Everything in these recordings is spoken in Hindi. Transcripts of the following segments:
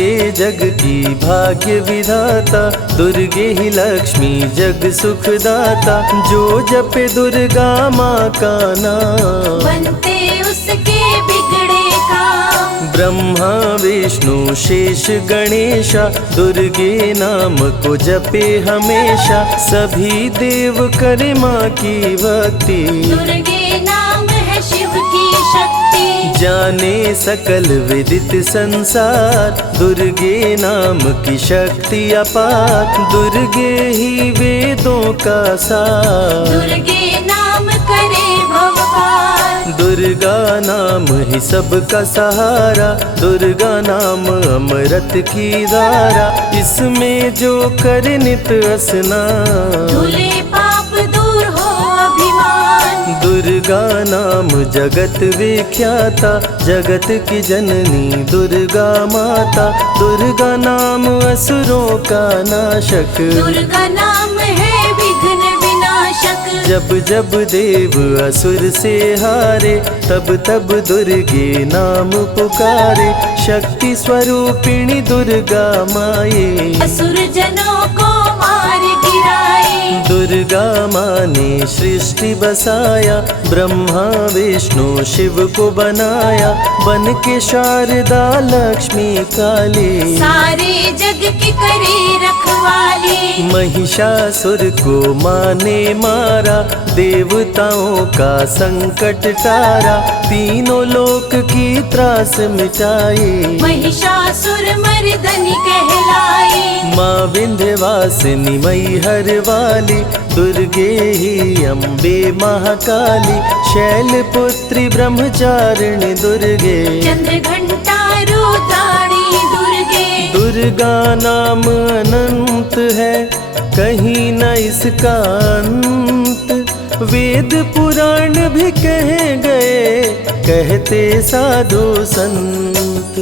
दुर्गे जग की भाग्य विधाता, दुर्गे ही लक्ष्मी जग सुखदाता। जो जपे दुर्गा माँ का नाम, बनते उसके बिगड़े काम। ब्रह्मा विष्णु शेष गणेशा, दुर्गे नाम को जपे हमेशा। सभी देव करे माँ की भक्ति, दुर्गे नाम है शिव की शक्ति। जाने सकल विदित संसार, दुर्गे नाम की शक्ति अपार। दुर्गे ही वेदों का सार, दुर्गे नाम करे भव पार। दुर्गा नाम ही सबका सहारा, दुर्गा नाम अमृत की धारा। इसमें जो करे नित स्नान, धुले पाप दूर हो अभिमान। दुर्गा नाम जगत विख्याता, जगत की जननी दुर्गा माता। दुर्गा नाम असुरों का नाशक, दुर्गा नाम है विघ्न विनाशक। जब जब देव असुर से हारे, तब तब दुर्गे नाम पुकारे। शक्ति स्वरूपिणी दुर्गा माये, असुर जनों को मार गिराए। दुर्गा माँ ने सृष्टि बसाया, ब्रह्मा विष्णु शिव को बनाया। बन के शारदा लक्ष्मी काली, सारे जग की करे रखवाली। महिषासुर को माँ ने मारा, देवताओं का संकट टारा। तीनों लोक की त्रास मिटाई, महिषासुर मर्दनी कहलाई। माँ विंध्यवासिनी मैहर वाली, दुर्गे ही अम्बे महाकाली। शैलपुत्री ब्रह्मचारिणी दुर्गे, चंद्र घंटा रुद्राणी दुर्गे। दुर्गा नाम अनंत है, कहीं न इसका अंत। वेद पुराण भी कह गए, कहते साधु संत।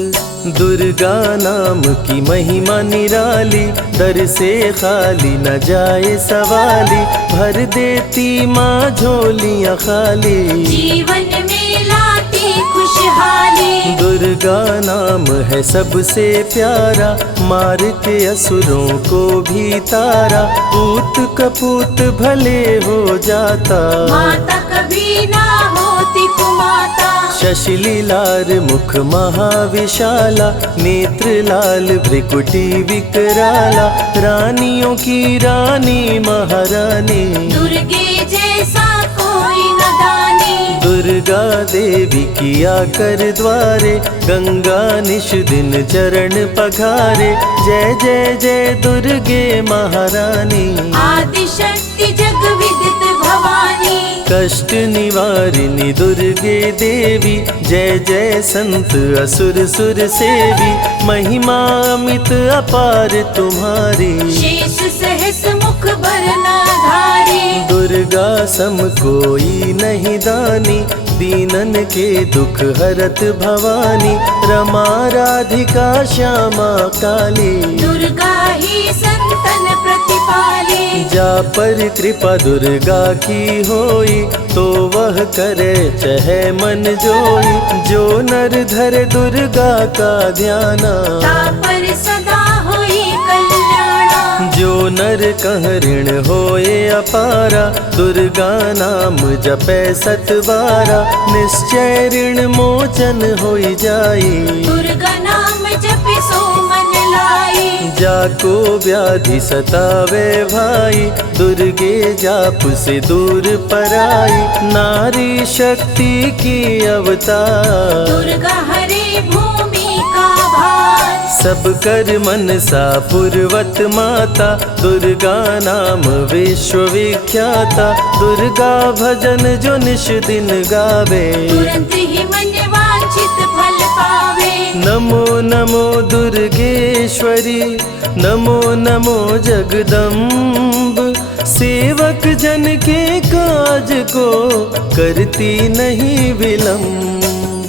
दुर्गा नाम की महिमा निराली, दर से खाली न जाए सवाली। भर देती माँ झोलियाँ खाली, जीवन में लाती खुशहाली। दुर्गा नाम है सबसे प्यारा, मार के असुरों को भी तारा। पूत कपूत भले हो जाता, माता कभी ना होती कुमाता। शशिलीलार मुख महाविशाला, नेत्र लाल भ्रिकुटी विकराला। रानियों की रानी महारानी, दुर्गे जैसा कोई न दानी। दुर्गा देवी किया कर द्वारे, गंगा निश दिन चरण पखारे। जय जय जय दुर्गे महारानी, आदि शक्ति जग विदित भवानी। कष्ट निवारिणी दुर्गे देवी, जय जय संत असुर सुर सेवी। महिमा अमित अपार तुम्हारी, शेष सहस मुख बरनाधारी। दुर्गा सम कोई नहीं दानी, दीनन के दुख हरत भवानी। रमा राधिका श्यामा काली, दुर्गा ही संतन प्रतिपाली। जा पर कृपा दुर्गा की होई, तो वह करे चहे मन जोई। जो नर धरे दुर्गा का ध्याना, तापर सदा होई कल्याणा। जो नर कह ऋण होए अपारा, दुर्गा नाम जपे सतबारा। निश्चय ऋण मोचन होई जाई, दुर्गा नाम जपे सो मन लाई। जाको व्याधि सतावे भाई, दुर्गे जाप से दूर पराई। नारी शक्ति की अवतार, दुर्गा हरे भूमि का भार। सब कर मनसा पूर्वत माता, दुर्गा नाम विश्व विख्याता। दुर्गा भजन जो निश दिन गावे, तुरंत ही मन वांछित फल पावे। नमो नमो दुर्गेश्वरी, नमो नमो जगदम्ब। सेवक जन के काज को करती नहीं विलम्ब,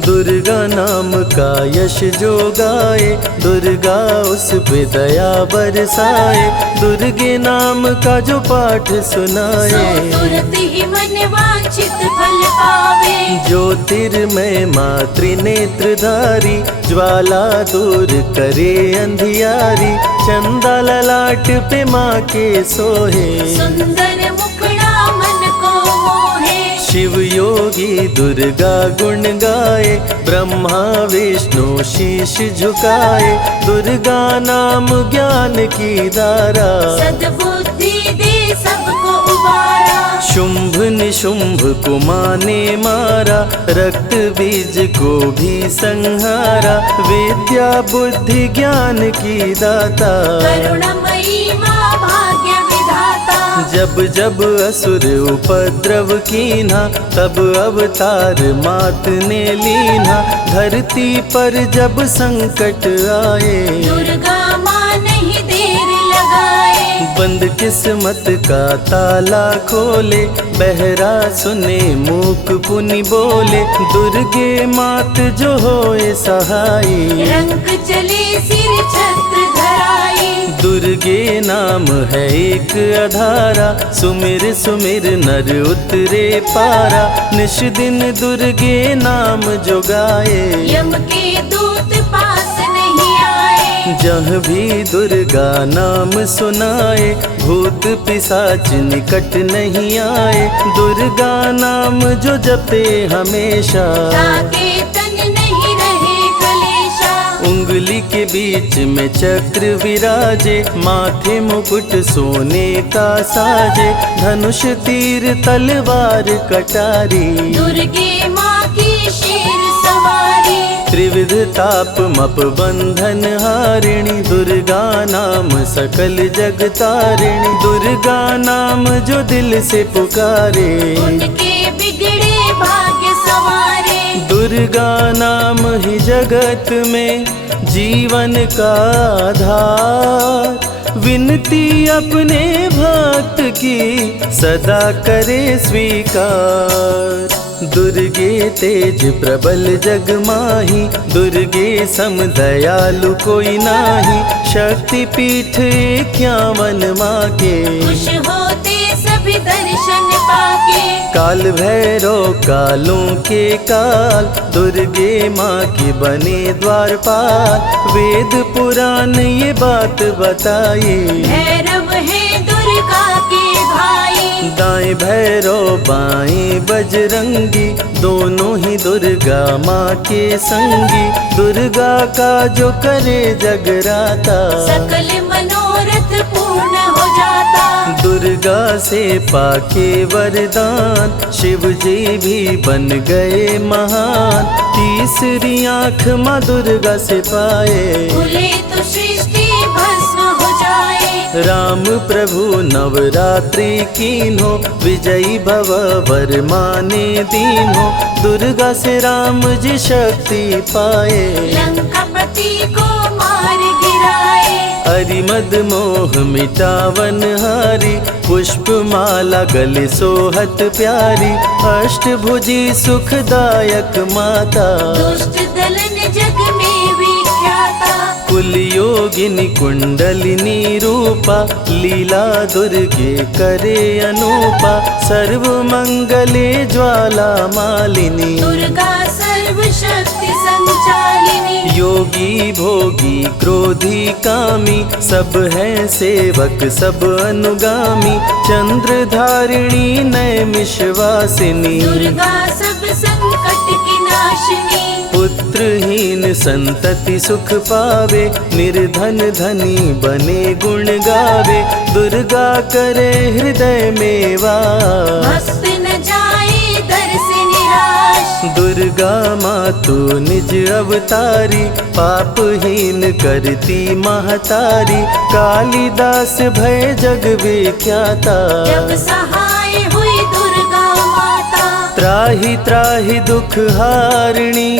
दुर्गा नाम का यश जो गाए, दुर्गा उस पे दया बरसाए। दुर्गे नाम का जो पाठ सुनाए, तुरंत ही मन वांछित फल पावे। ज्योतिर्मय माँ त्रिनेत्रधारी, ज्वाला दूर करे अंधियारी। चंदा ललाट पे माँ के सोहे, सुंदर मुखड़ा मन को मोहे। शिव योगी दुर्गा गुण गाए, ब्रह्मा विष्णु शीश झुकाए। दुर्गा नाम ज्ञान की धारा, सद्बुद्धि दे सबको उबारा। शुंभ निशुंभ को माँ ने मारा, रक्त बीज को भी संहारा। विद्या बुद्धि ज्ञान की दाता, करुणमयी माँ भाग्य विधाता। जब जब असुर उपद्रव कीन्हा, तब अवतार मात ने लीन्हा। धरती पर जब संकट आए, दुर्गा माँ नहीं देर लगाए। बंद किस्मत का ताला खोले, बहरा सुने मूक पुनि बोले। दुर्गे मात जो होए सहाई, रंग चले सिर छत्र धराई। दुर्गे नाम है एक अधारा, सुमिर सुमिर नर उतरे पारा। निश दिन दुर्गे नाम जो गाए, यम के दूत पास नहीं आए। जहाँ भी दुर्गा नाम सुनाए, भूत पिशाच निकट नहीं आए। दुर्गा नाम जो जपे हमेशा, ताके तन नहीं रहे कलेशा। उंगली के बीच में चक्र विराजे, माथे मुकुट सोने का साजे। धनुष तीर तलवार कटारी, दुर्गे माँ की शेर सवारी। त्रिविध ताप मप बंधन हारिणी, दुर्गा नाम सकल जग तारिणी। दुर्गा नाम जो दिल से पुकारे, उनके बिगड़े भाग्य सवारे। दुर्गा नाम ही जगत में जीवन का आधार। विनती अपने भक्त की सदा करे स्वीकार। दुर्गे तेज प्रबल जग माही, दुर्गे सम दयालु कोई नाही। शक्ति पीठ 51 माँ के, खुश होते सभी दर्शन पाके। काल भैरव कालों के काल, दुर्गे माँ के बने द्वारपाल। वेद पुराण ये बात बताए, भैरव है दुर्गा के भाई। दाएं भैरव बाएं बजरंगी, दोनों ही दुर्गा माँ के संगी। दुर्गा का जो करे जगराता, सकल मनोरथ पूर्ण हो जाता। दुर्गा से पाके वरदान, शिव जी भी बन गए महान। तीसरी आँख माँ दुर्गा से पाए, खुले तो सृष्टि भस्म हो जाए। राम प्रभु नवरात्रि कीन्हो, विजयी भव वर माने दीन्हो। दुर्गा से राम जी शक्ति पाए, लंकापति को मार गिराए। अरिमद मोह मिटावन हारी, पुष्प माला गले सोहत प्यारी। अष्टभुजी सुखदायक माता, दुष्ट दलन जग में विख्याता। कुल योगिनी कुंडलिनी रूपा, लीला दुर्गे करे अनूपा। सर्व मंगले ज्वाला मालिनी, दुर्गा सर्वशक्ति संचालिनी। योगी भोगी क्रोधी कामी, सब है सेवक सब अनुगामी। चंद्र धारिणी नैमिषवासिनी, दुर्गा सब संकट की नाशिनी। पुत्रहीन संतति सुख पावे, निर्धन धनी बने गुण गावे। दुर्गा करे हृदय में वास, भक्त न जाए दर से निराश। दुर्गा माँ तू निज अवतारी, पापहीन करती महतारी। कालिदास भय जग विख्याता, जब सहाय हुई दुर्गा माता। त्राहि त्राहि दुख हारिणी,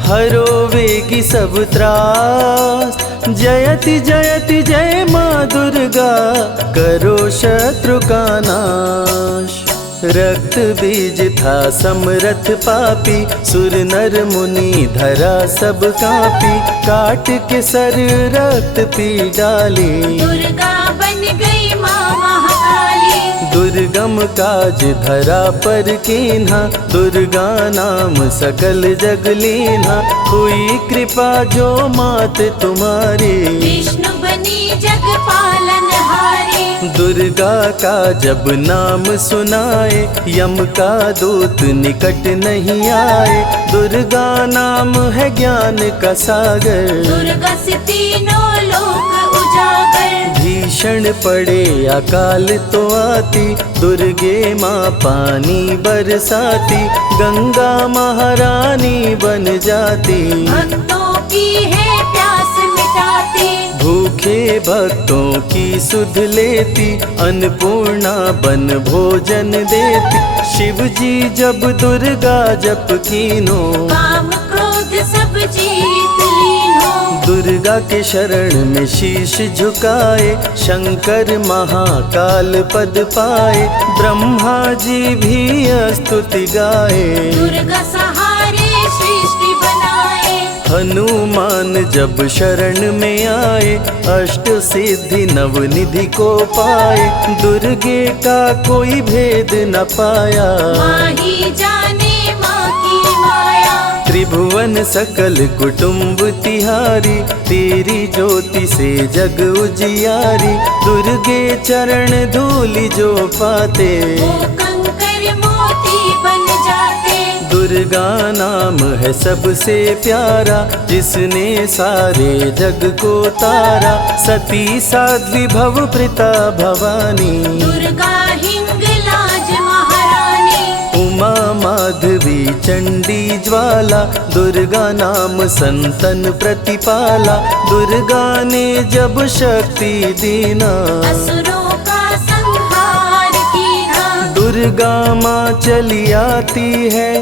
हरो वेगी सब त्रास। जयति जयति जय माँ दुर्गा, करो शत्रु का नाश। रक्त बीज था समरथ पापी, सुर नर मुनि धरा सब कापी, काट के सर रक्त पी डाली, दुर्गा बन गई माँ महाकाली। दुर्गम काज धरा पर कीन्हा, दुर्गा नाम सकल जग लीन्हा, हुई कृपा जो मात तुम्हारी, विष्णु बनी जग पालन हारी। दुर्गा का जब नाम सुनाए, यम का दूत निकट नहीं आए, दुर्गा नाम है ज्ञान का सागर, दुर्गा से तीनों लोक उजागर। भीषण पड़े अकाल तो आती, दुर्गे माँ पानी बरसाती, गंगा महारानी बन जाती, भक्तों की है प्यास मिटाती, भूखे भक्तों की सुध लेती, अन्नपूर्णा बन भोजन देती, शिव जी जब दुर्गा जप कीनो, काम क्रोध सब जीत लीनो। दुर्गा के शरण में शीश झुकाए, शंकर महाकाल पद पाए, ब्रह्मा जी भी स्तुति गाए, दुर्गा सहारे सृष्टि बनाए, हनुमान जब शरण में आए, अष्ट सिद्धि नवनिधि को पाए, दुर्गे का कोई भेद न पाया, माँ ही जाने माँ की माया। त्रिभुवन सकल कुटुंब तिहारी, तेरी ज्योति से जग उजियारी, दुर्गे चरण धूलि जो पाते, वो कंकर मोती बन जाते, दुर्गा नाम है सबसे प्यारा, जिसने सारे जग को तारा, सती साध्वी भव प्रीता भवानी, दुर्गा हिंगलाज महारानी, उमा माधवी चंडी ज्वाला, दुर्गा नाम संतन प्रतिपाला, दुर्गा ने जब शक्ति दीना, असुरों का संहार कीना, दुर्गा माँ चली आती है,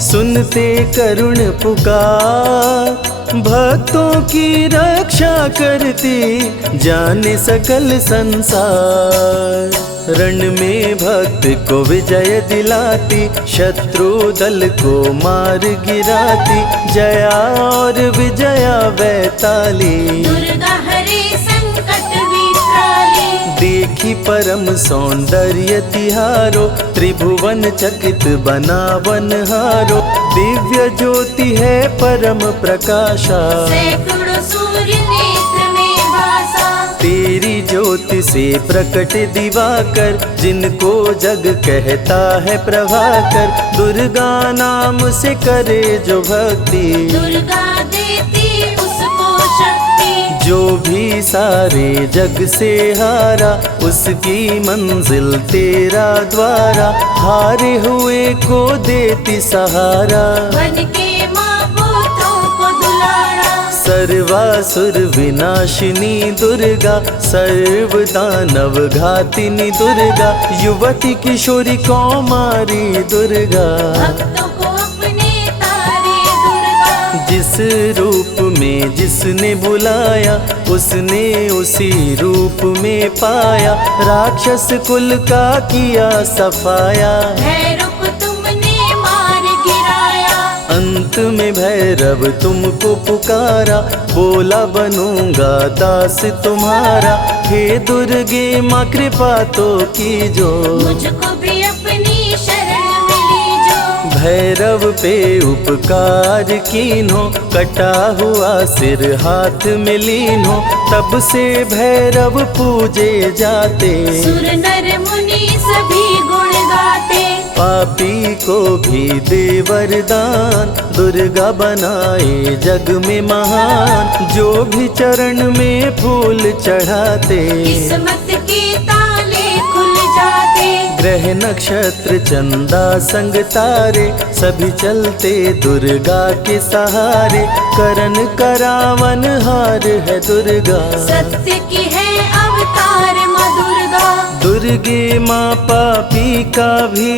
सुनते करुण पुकार, भक्तों की रक्षा करती, जाने सकल संसार, रण में भक्त को विजय दिलाती, शत्रु दल को मार गिराती, जया और विजया वैताली, दुर्गा हरे संकट विकराली, देखी परम सौंदर्य तिहारो, त्रिभुवन चकित बनावन हारो, दिव्य ज्योति है परम प्रकाशा, सैकड़ों सूर्य नेत्र में भासा, तेरी ज्योति से प्रकट दिवाकर, जिनको जग कहता है प्रभाकर, दुर्गा नाम से करे जो भक्ति, दुर्गा देती उसको शक्ति, जो भी सारे जग से हारा, उसकी मंजिल तेरा द्वारा, हारे हुए को देती सहारा, बन के माँ पुत्रों को दुलारा, सर्वासुर विनाशिनी दुर्गा, सर्व दानव घातिनी दुर्गा, युवती किशोरी कौमारी दुर्गा, भक्तों को अपने तारे दुर्गा, जिस रूप में जिसने बुलाया, उसने उसी रूप में पाया, राक्षस कुल का किया सफाया, भैरव तुमने मार गिराया, अंत में भैरव तुमको पुकारा, बोला बनूंगा दास तुम्हारा, हे दुर्गे माँ कृपा तो कीजो, मुझको भी अपनी शरण में लीजो, भैरव पे उपकार कीन्हो, कटा हुआ सिर हाथ में लीन्हो, तब से भैरव पूजे जाते, सुर नर मुनि सभी गुण गाते, पापी को भी दे वरदान, दुर्गा बनाए जग में महान, जो भी चरण में फूल चढ़ाते, किस्मत के ताले खुल जाते, ग्रह नक्षत्र चंदा संग तारे, सभी चलते दुर्गा के सहारे, करन करावन हार है दुर्गा, सत्य की है अवतार माँ दुर्गा, दुर्गे माँ पापी का भी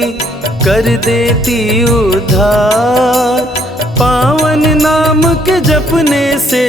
कर देती उद्धार, पावन नाम के जपने से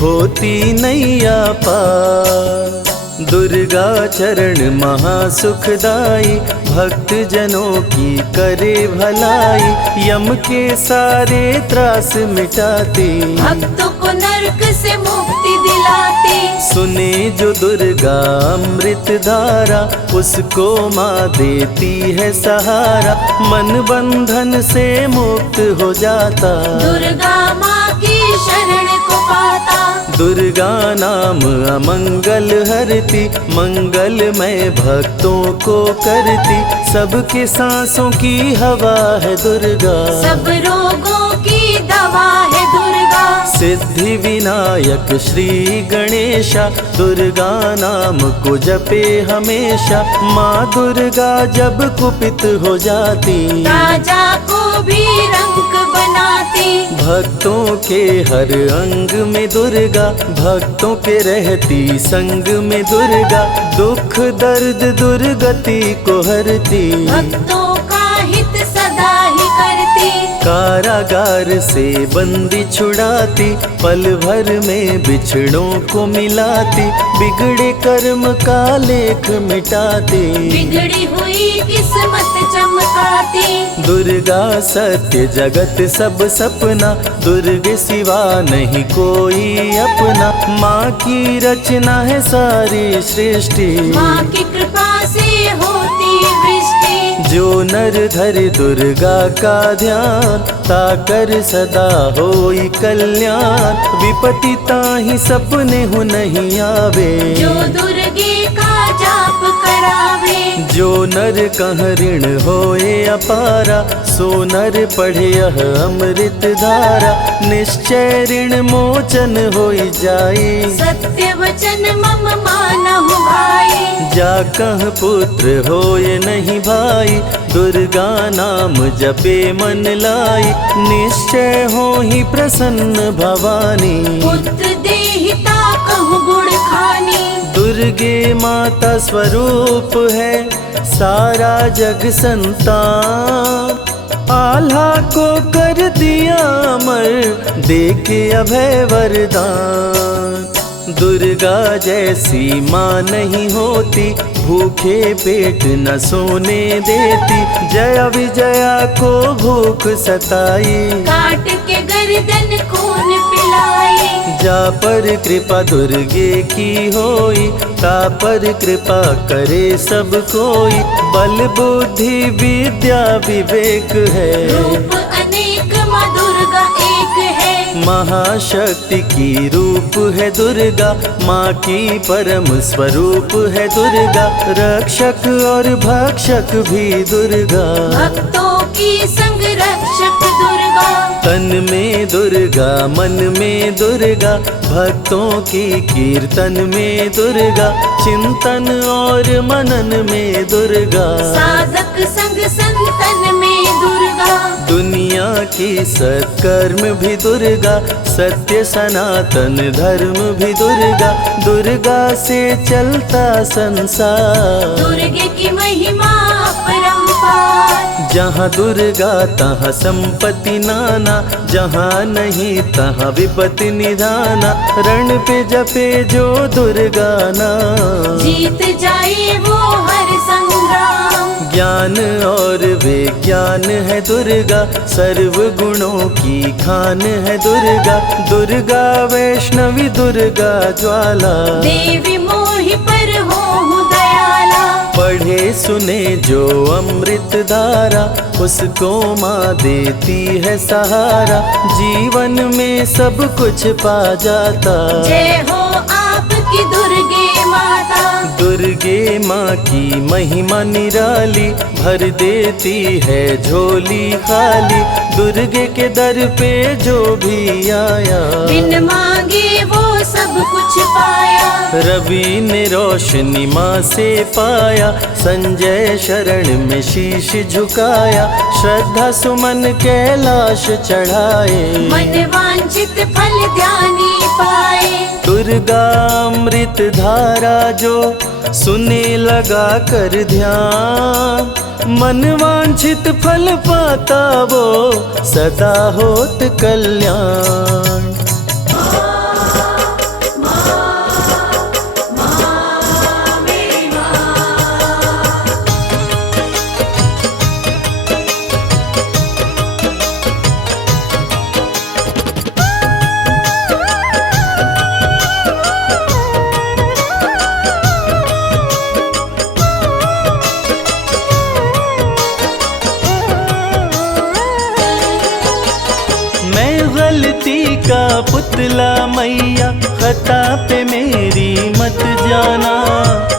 होती नैया पार, दुर्गा दुर्गा चरण महासुखदाई, भक्त जनों की करे भलाई, यम के सारे त्रास मिटाती, भक्तों को नरक से मुक्ति दिलाती। सुने जो दुर्गा अमृत धारा, उसको माँ देती है सहारा, मन बंधन से मुक्त हो जाता, दुर्गा माँ की शरण को पाता। दुर्गा नाम अमंगल हरती, मंगलमय भक्तों को करती, सबके सांसों की हवा है दुर्गा, सब रोगों की दवा है दुर्गा। सिद्धि विनायक श्री गणेशा, दुर्गा नाम को जपे हमेशा, माँ दुर्गा जब कुपित हो जाती, राजा को भी रंग बनाती। भक्तों के हर अंग में दुर्गा, भक्तों के रहती संग में दुर्गा, दुख दर्द दुर्गति को हरती, भक्तों का हित सदा ही करती। कारागार से बंदी छुड़ाती, पल भर में बिछड़ों को मिलाती, बिगड़े कर्म का लेख मिटाती, बिगड़ी हुई किस्मत चमकाती। दुर्गा सत्य जगत सब सपना, दुर्गे सिवा नहीं कोई अपना, माँ की रचना है सारी सृष्टि, माँ की कृपा से होती वृष्टि। जो नर धरे दुर्गा का ध्यान, ताकर सदा होई कल्याण, विपत्ति ताहि सपने हो नहीं आवे, जो दुर्गे का जाप करावे। जो नर कह ऋण होए अपारा, सो नर पढ़े यह अमृत धारा, निश्चय ऋण मोचन होई जाए, सत्य वचन मम मानहु भाई। जा कह पुत्र होए नहीं भाई, दुर्गा नाम जपे मन लाई, निश्चय हो ही प्रसन्न भवानी, पुत्र देहिता कहु गुण खानी। दुर्गे माता स्वरूप है सारा जग संतान, आल्हा को कर दिया अमर, देके अभय वरदान, दुर्गा जैसी माँ नहीं होती, भूखे पेट न सोने देती, जया विजया को भूख सताई, काट के गर्दन खून पिलाई। जा पर कृपा दुर्गे की होई, ता पर कृपा करे सब कोई, बल बुद्धि विद्या विवेक है, रूप अनेक माँ दुर्गा एक है। महाशक्ति की रूप है दुर्गा, माँ की परम स्वरूप है दुर्गा, रक्षक और भक्षक भी दुर्गा, भक्तों की संग रक्षक दुर्गा। तन में दुर्गा मन में दुर्गा, भक्तों की कीर्तन में दुर्गा, चिंतन और मनन में दुर्गा, साधक संग संतन में दुर्गा। दुनिया की सत्कर्म भी दुर्गा, सत्य सनातन धर्म भी दुर्गा, दुर्गा से चलता संसार, दुर्गे की महिमा अपरंपार। जहाँ दुर्गा तहाँ संपत्ति नाना, जहाँ नहीं तहाँ विपत्ति निधाना, रण पे जपे जो दुर्गा नाम, जीत जाए वो हर संग्राम। ज्ञान और विज्ञान है दुर्गा, सर्व गुणों की खान है दुर्गा, दुर्गा वैष्णवी दुर्गा ज्वाला, देवी मोहि पर हो दयाला। पढ़े सुने जो अमृत धारा, उसको माँ देती है सहारा, जीवन में सब कुछ पा जाता, जय हो आपकी दुर्गे माता। दुर्गे माँ की महिमा निराली, भर देती है झोली खाली, दुर्गे के दर पे जो भी आया, बिन मांगे वो सब कुछ पाया। रवि ने रोशनी माँ से पाया, संजय शरण में शीश झुकाया, श्रद्धा सुमन कैलाश चढ़ाए, मन वांछित फल ध्यानी पाए। दुर्गा अमृत धारा जो सुने लगा कर ध्यान, मन वांछित फल पाता वो सदा होत कल्याण। माँ पुतला मैया, खता पे मेरी मत जाना।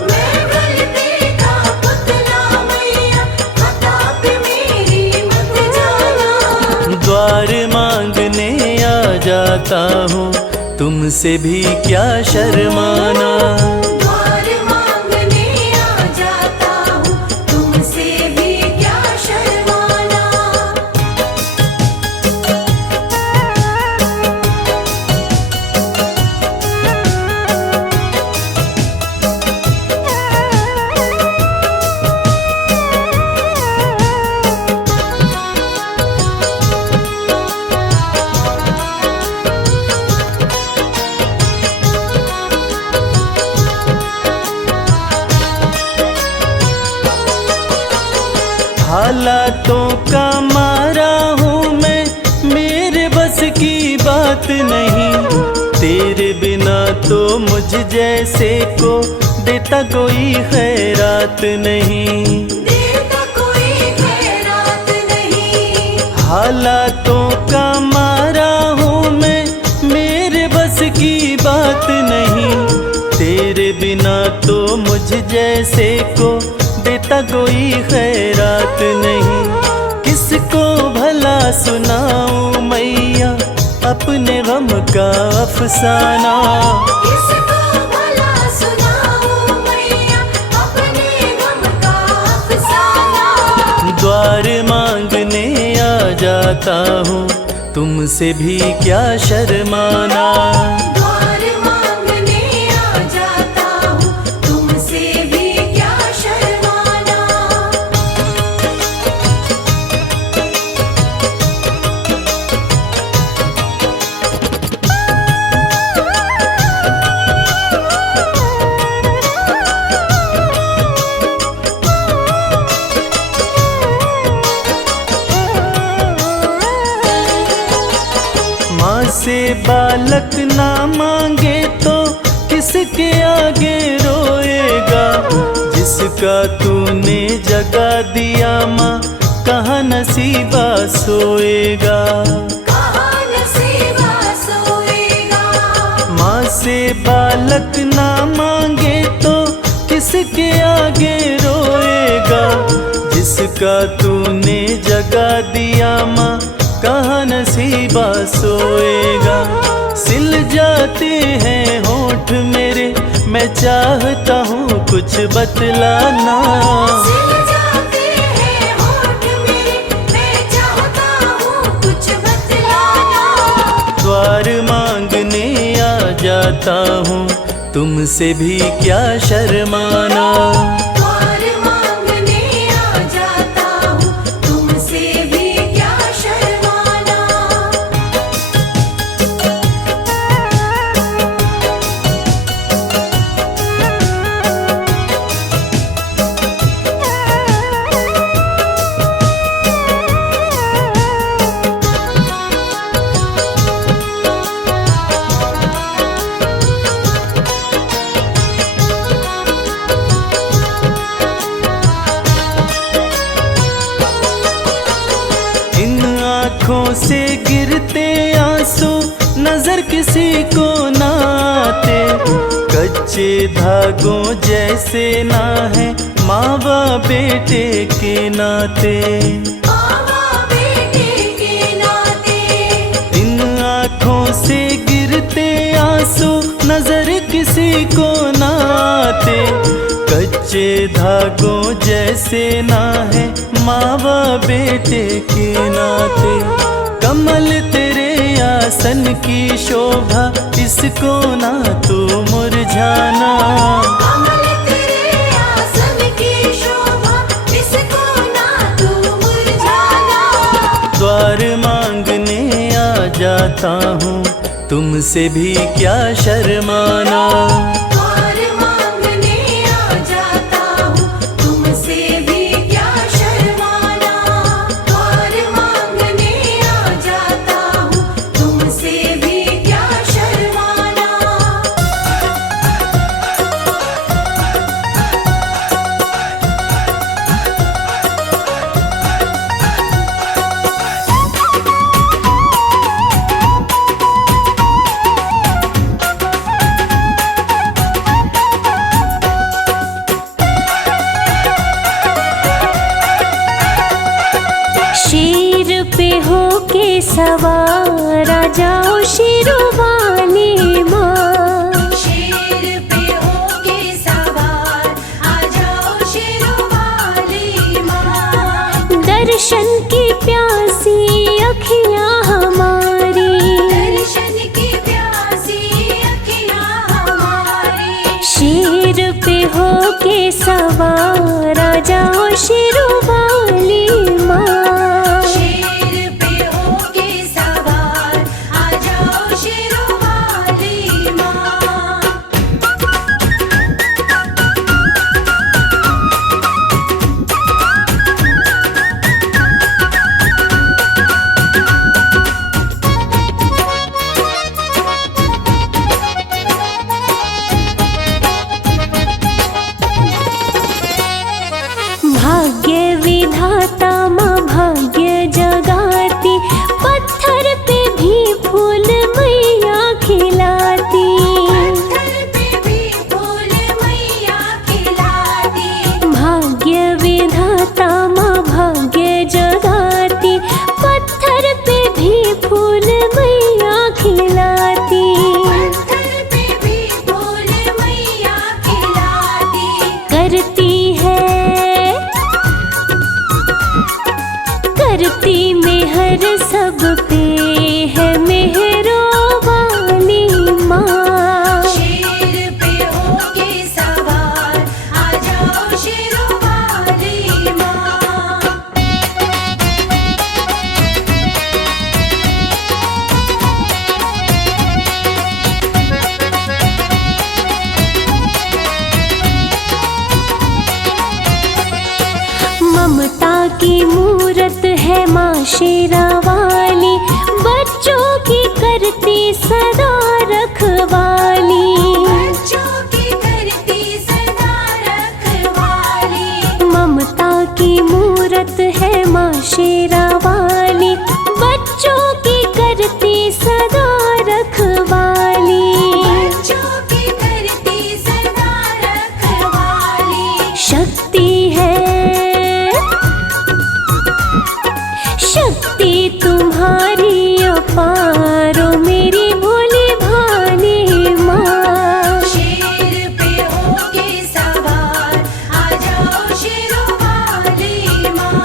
मैं गलती का पुतला मैया, खता पे मेरी मत जाना। द्वार मांगने आ जाता हूँ, तुमसे भी क्या शर्माना। द्वार मांगने आ जाता हूँ, तुमसे भी क्या शर्माना। हालातों का मारा हूँ मैं, मेरे बस की बात नहीं। तेरे बिना तो मुझ जैसे को देता कोई खैरात नहीं। देता कोई खैरात नहीं। हालातों का मारा हूँ मैं, मेरे बस की बात नहीं। तेरे बिना तो मुझ जैसे को देता कोई खैरात नहीं। किसको भला सुनाऊं मैया अपने गम का अफसाना। किसको भला सुनाऊं मैया अपने गम का अफसाना। द्वार मांगने आ जाता हूँ, तुमसे भी क्या शर्माना। द्वार मांगने आ जाता हूँ, तुमसे भी क्या शर्माना। माँ से बालक ना मांगे तो किसके आगे रोएगा। जिसका तूने जगा दिया माँ, कहाँ नसीबा सोएगा। कहाँ नसीबा सोएगा। माँ से बालक ना मांगे तो किसके आगे रोएगा। जिसका तूने जगा दिया माँ, कहाँ नसीबा सोएगा। सिल जाते हैं होठ मेरे, मैं चाहता हूँ कुछ बतलाना। सिल जाते हैं होठ मेरे, मैं चाहता हूँ कुछ बतलाना। द्वार मांगने आ जाता हूँ, तुमसे भी क्या शर्माना। द्वार मांगने आ जाता हूँ, तुमसे भी क्या शर्माना। इन आँखों से गिरते आंसू नजर किसी को ना आते। कच्चे धागों जैसे ना है माँ बाप बेटे के नाते। मावा बेटे के नाते। इन आँखों से गिरते आंसू नजर किसी को ना आते। कच्चे धागों जैसे ना है माँ बाप बेटे के नाते। कमल तेरे आसन की शोभा, इसको ना तू मुरझाना। कमल तेरे आसन की शोभा, इसको ना तू मुरझाना। द्वार मांगने आ जाता हूँ, तुमसे भी क्या शर्माना। द्वार मांगने आ जाता हूँ, तुमसे भी क्या शर्माना। द्वार मांगने आ जाता हूँ, तुमसे भी क्या शर्माना। सवार आ जाओ शेरों वाली माँ। शेर पे होके सवार आ जाओ शेरों वाली माँ। दर्शन की प्यासी अखियाँ हमारी, दर्शन की प्यासी अखियाँ हमारी। शेर पे होके सवार आ जाओ शेरों वाली माँ। शेर पे होके सवार आ जाओ शेरों वाली माँ। भाग्य विधाता माँ भाग्य जगाती, पत्थर पे भी फूल मैया खिलाती। पत्थर पे भी फूल मैया खिलाती। भाग्य विधाता माँ भाग्य जगाती, पत्थर पे भी फूल मैया खिलाती। पत्थर पे भी फूल मैया खिलाती। करती मेहर सब पे है मेहरों वाली माँ। शेर पे होके सवार आ जाओ शेरों वाली माँ। ममता की मूरत है माँ शेरा वाली, बच्चों की करती सदा रखवाली। बच्चों की करती सदा रखवाली। ममता की मूरत है माँ शेरा वाली, बच्चों की करती सदा रखवाली। बच्चों की करती सदा रखवाली। शक्ति है, शक्ति तुम्हारी अपारो मेरी भोली भाली माँ। शेर पे होके सवार आ जाओ शेरों वाली माँ।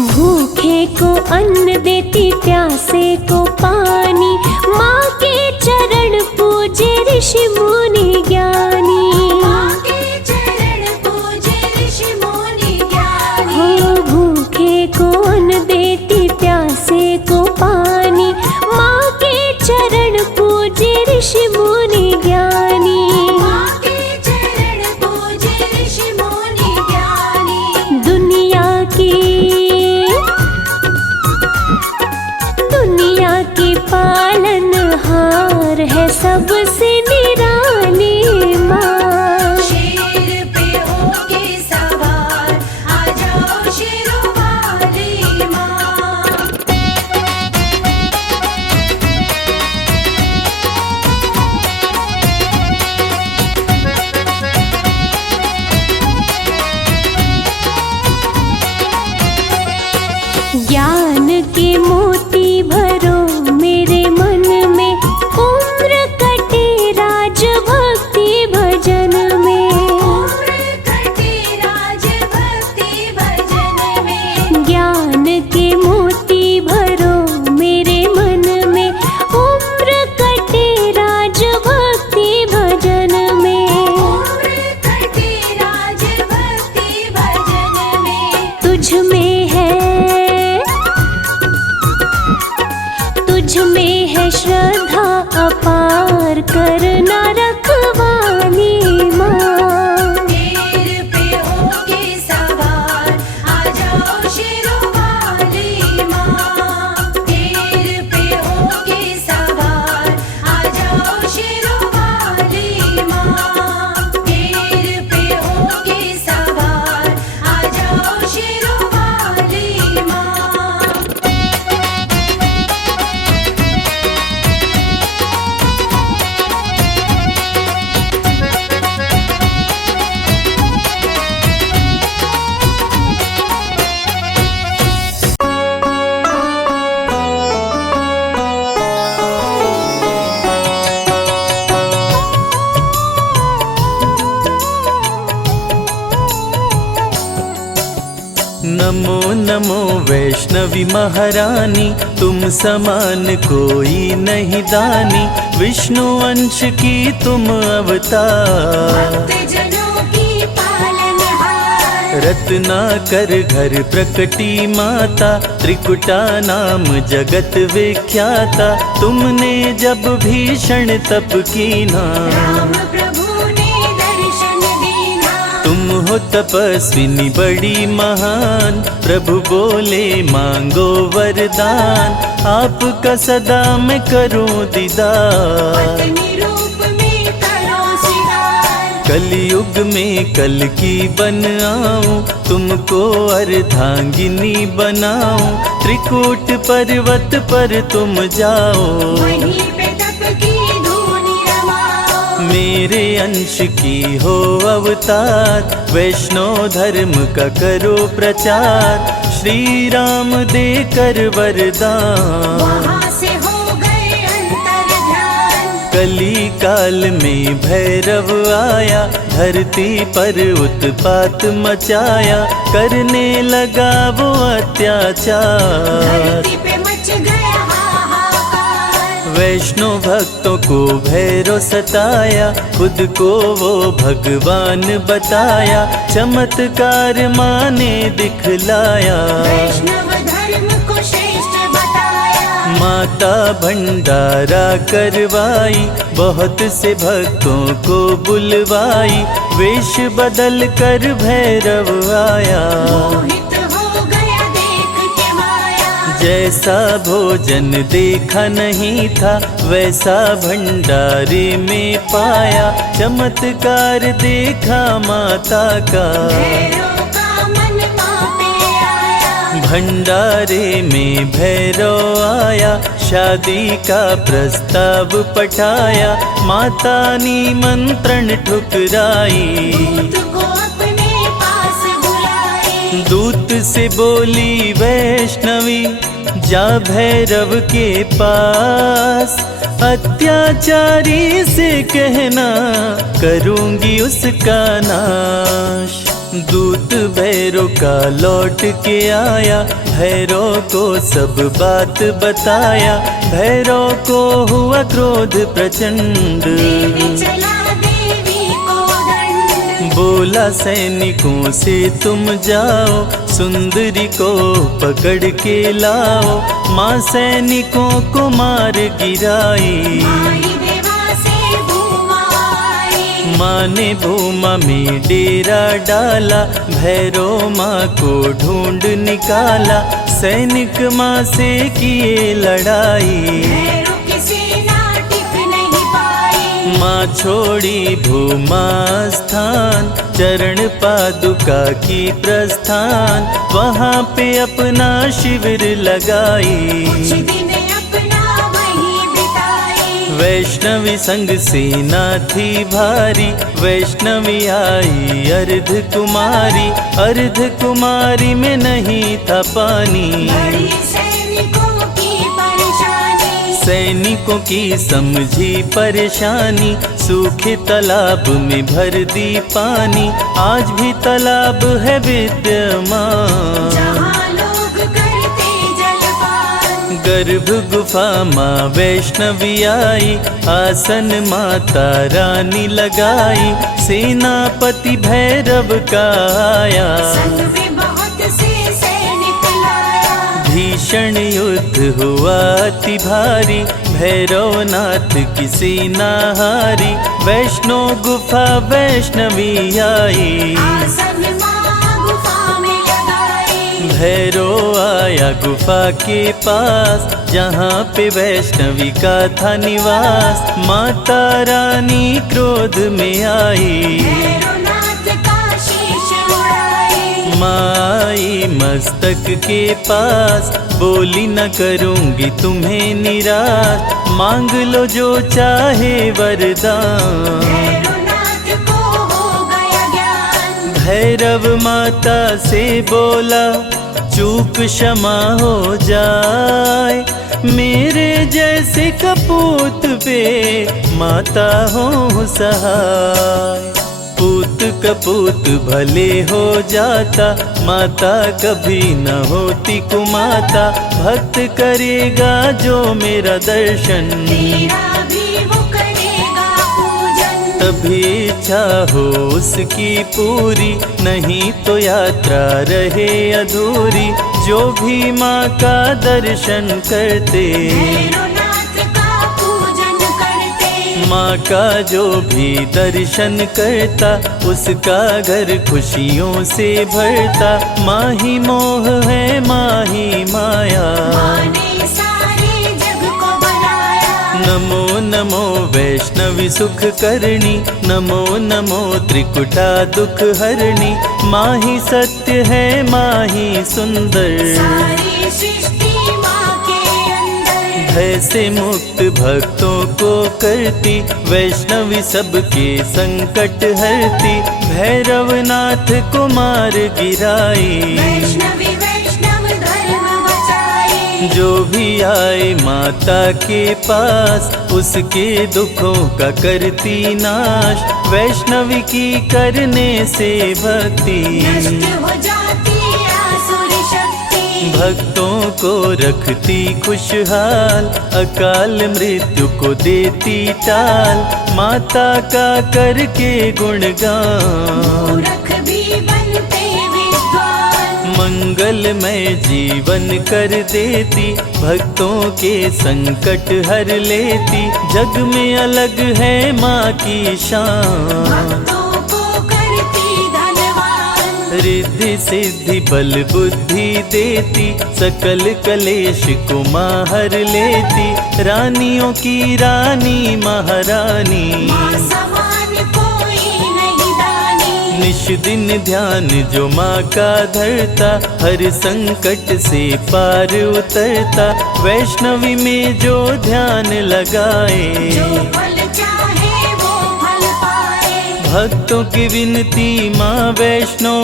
भूखे को अन्न देती, प्यासे को पानी, माँ के चरण पूजे ऋषि मुनि ज्ञानी। माँ के चरण पूजे ऋषि मुनि ज्ञानी। हो भूखे को अन्न देती, प्यासे को पानी, माँ के चरण पूजे ऋषि मुनि ज्ञानी। माँ के चरण पूजे ऋषि मुनि ज्ञानी। दुनिया की पालनहार है सबसे निराली माँ। शेर पे होके सवार आ जाओ शेरों वाली माँ। ज्ञान के मोती भरो मेरे मन में, उम्र कटे नमो वैष्णवी महारानी, तुम समान कोई नहीं दानी, विष्णु अंश की तुम अवतार। भक्तजनों की पालनहार, रत्नाकर घर प्रकटी माता, त्रिकुटा नाम जगत विख्याता, तुमने जब भीषण तप कीना, राम प्रभु ने दर्शन दीना। तुम हो तपस्विनी बड़ी महान, प्रभु बोले मांगो वरदान, आपका सदा मैं करूं दीदार। पत्नी रूप में करो सिंगार, कलयुग में कल की बन आऊं, तुमको अर्धांगिनी बनाऊं, त्रिकूट पर्वत पर तुम जाओ, वहीं पे तप की धूनी रमाओ। मेरे अंश की हो अवतार, वैष्णव धर्म का करो प्रचार, श्री राम देकर वरदान। वहाँ से हो गए अंतर ध्यान, कली काल में भैरव आया, धरती पर उत्पात मचाया, करने लगा वो अत्याचार। धरती पे मच गया हाहाकार, वैष्णव भक्तों को भैरव सताया, खुद को वो भगवान बताया, चमत्कार माँ ने दिखलाया। वैष्णव धर्म को श्रेष्ठ बताया, माता भंडारा करवाई, बहुत से भक्तों को बुलवाई, वेश बदल कर भैरव आया। मोहित हो गया देख के माया, जैसा भोजन देखा नहीं था, वैसा भंडारे में पाया, चमत्कार देखा माता का, भैरव का मन माँ पे आया। भंडारे में भैरव आया, शादी का प्रस्ताव पठाया, माता ने मंत्रण ठुकराई। दूत को अपने पास बुलाए, दूत से बोली वैष्णवी, जा भैरव के पास, अत्याचारी से कहना, करूंगी उसका नाश। दूत भैरव का लौट के आया, भैरव को सब बात बताया, भैरव को हुआ क्रोध प्रचंड, देने चला देवी को दंड। बोला सैनिकों से तुम जाओ, सुंदरी को पकड़ के लाओ, माँ सैनिकों को मार गिराई। आई देवा से भूमा आई, माँ ने भूमा में डेरा डाला, भैरव माँ को ढूंढ निकाला, सैनिक माँ से किए लड़ाई। भैरव की सेना टिक नहीं पाई, माँ छोड़ी भूमा स्थान, चरण पादुका की प्रस्थान, वहाँ पे अपना शिविर लगाई। कुछ दिन अपना वहीं बिताई, वैष्णवी संग सेना थी भारी, वैष्णवी आई अर्ध कुमारी, अर्ध कुमारी में नहीं था पानी। बड़ी सैनिकों की परेशानी, सैनिकों की समझी परेशानी, सूखे तालाब में भर दी पानी, आज भी तालाब है विद्यमान। जहाँ लोग करते जलपान, गर्भ गुफा माँ वैष्णवी आई, आसन माता रानी लगाई, सेनापति भैरव का आया, संग में बहुत से सैनिक लाया। भीषण युद्ध हुआ अति भारी, भैरवनाथ की सेना हारी, वैष्णो गुफा वैष्णवी आई। आसन माँ गुफा में लगाई, भैरव आया गुफा के पास, जहाँ पे वैष्णवी का था निवास, माता रानी क्रोध में आई। भैरवनाथ का शीश उड़ाई, माई मस्तक के पास, बोली न करूंगी तुम्हें निराश, मांग लो जो चाहे वरदान। भैरवनाथ को हो गया ज्ञान, भैरव माता से बोला, चूक क्षमा हो जाए, मेरे जैसे कपूत पे माता हो सहाय। पूत कपूत भले हो जाता, माता कभी न होती कुमाता। भक्त करेगा जो मेरा दर्शन, तेरा भी वो करेगा पूजन। तभी इच्छा हो उसकी पूरी, नहीं तो यात्रा रहे अधूरी। जो भी माँ का दर्शन करते, भैरवनाथ का पूजन करते। माँ का जो भी दर्शन करता, उसका घर खुशियों से भरता। माँ ही मोह है, माँ ही माया, माँ ने सारे जग को बनाया। नमो नमो वैष्णवी सुख करणी, नमो नमो त्रिकुटा दुख हरणी। माँ ही सत्य है, माँ ही सुंदर, सारी सृष्टि माँ के अंदर। भय से मुक्त भक्तों को करती, वैष्णवी सबके संकट हरती। भैरवनाथ को मार गिराई, वैष्णवी वैष्णव धर्म बचाए। जो भी आए माता के पास, उसके दुखों का करती नाश। वैष्णवी की करने से भक्ति, नष्ट हो जाती आसुर शक्ति। भक्तों को रखती खुशहाल, अकाल मृत्यु को देती टाल। माता का करके गुणगान, मूर्ख भी बनते विद्वान। मंगलमय जीवन कर देती, भक्तों के संकट हर लेती। जग में अलग है माँ की शान, भक्तों को करती धनवान। रिद्धि सिद्धि बल बुद्धि देती, सकल कलेश को माँ हर लेती। रानियों की रानी महारानी, माँ समान कोई नहीं दानी। निश दिन ध्यान जो माँ का धरता, हर संकट से पार उतरता। वैष्णवी में जो ध्यान लगाए, जो फल चाहे वो फल पाए। भक्तों की विनती माँ वैष्णो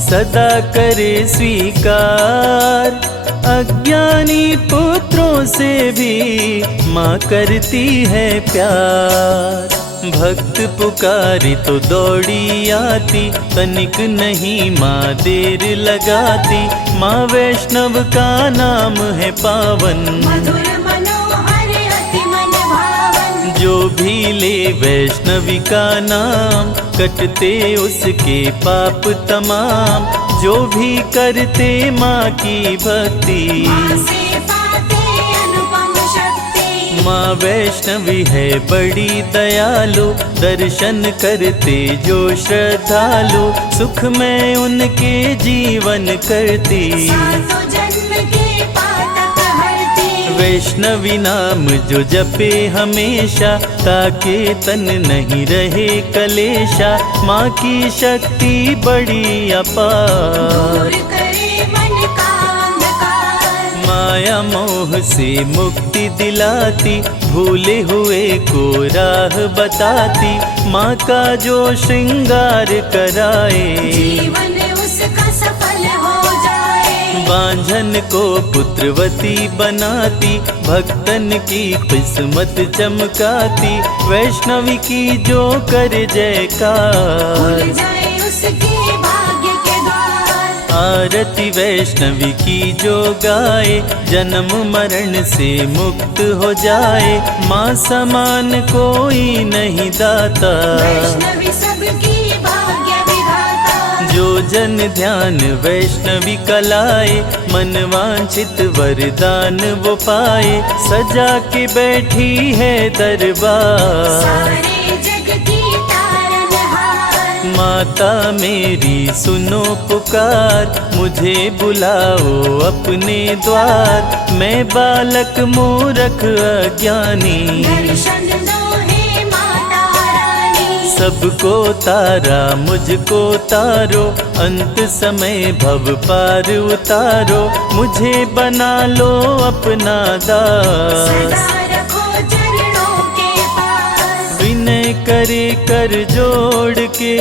सदा करे स्वीकार। अज्ञानी पुत्रों से भी माँ करती है प्यार। भक्त पुकारी तो दौड़ी आती, तनिक नहीं माँ देर लगाती। माँ वैष्णव का नाम है पावन, मधुर मनोहर अति मन भावन। जो भी ले वैष्णवी का नाम, कटते उसके पाप तमाम। जो भी करते माँ की भक्ति, माँ से पाते अनुपम शक्ति। माँ वैष्णवी है बड़ी दयालु, दर्शन करते जो श्रद्धालु। सुख में उनके जीवन करती, सातों जन्म के पातक हरती। वैष्णवी नाम जो जपे हमेशा, ताके तन नहीं रहे कलेशा। माँ की शक्ति बड़ी अपार, दूर करे मन का अंधकार। माया मोह से मुक्ति दिलाती, भूले हुए को राह बताती। माँ का जो श्रृंगार कराए, जीवन उसका सफल हो जाए। बांझन को पुत्रवती बनाती, भक्तन की किस्मत चमकाती। वैष्णवी की जो कर जयकार, खुल जाए उसके भाग्य के द्वार। आरती वैष्णवी की जो गाए, जन्म मरण से मुक्त हो जाए। माँ समान कोई नहीं दाता, वैष्णवी सबकी भाग्य विधाता। जो जन ध्यान वैष्णवी कलाए, मन वांछित वरदान वो पाए। सजा के बैठी है दरबार, सारे जग की तारनहार। माता मेरी सुनो पुकार, मुझे बुलाओ अपने द्वार। मैं बालक मूरख अज्ञानी, दर्शन दो हे माता रानी। सबको तारा मुझको तारो, अंत समय भव पार उतारो। मुझे बना लो अपना दास, सदा रखो चरणों के पास। विनय करे कर जोड़ के,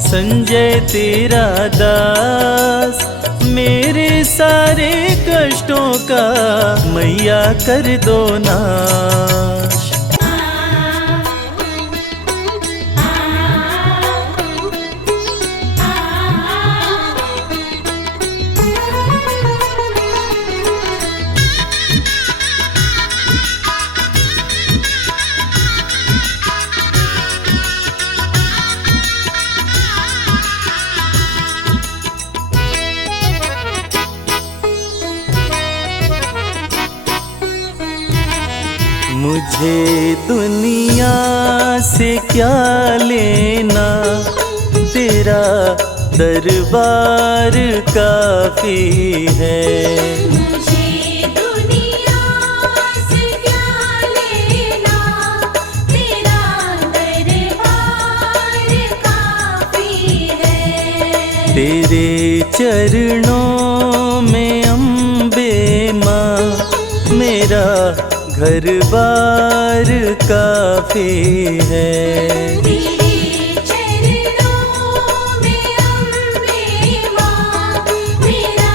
संजय तेरा दास। मेरे सारे कष्टों का मैया कर दो नाश। मुझे दुनिया से क्या लेना, तेरा दरबार काफी है। मुझे दुनिया से क्या लेना, तेरा दरबार काफी है। तेरे चरणों में अम्बे माँ, मेरा घर बार काफी है। तेरे चरणों में अम्बे माँ, मेरा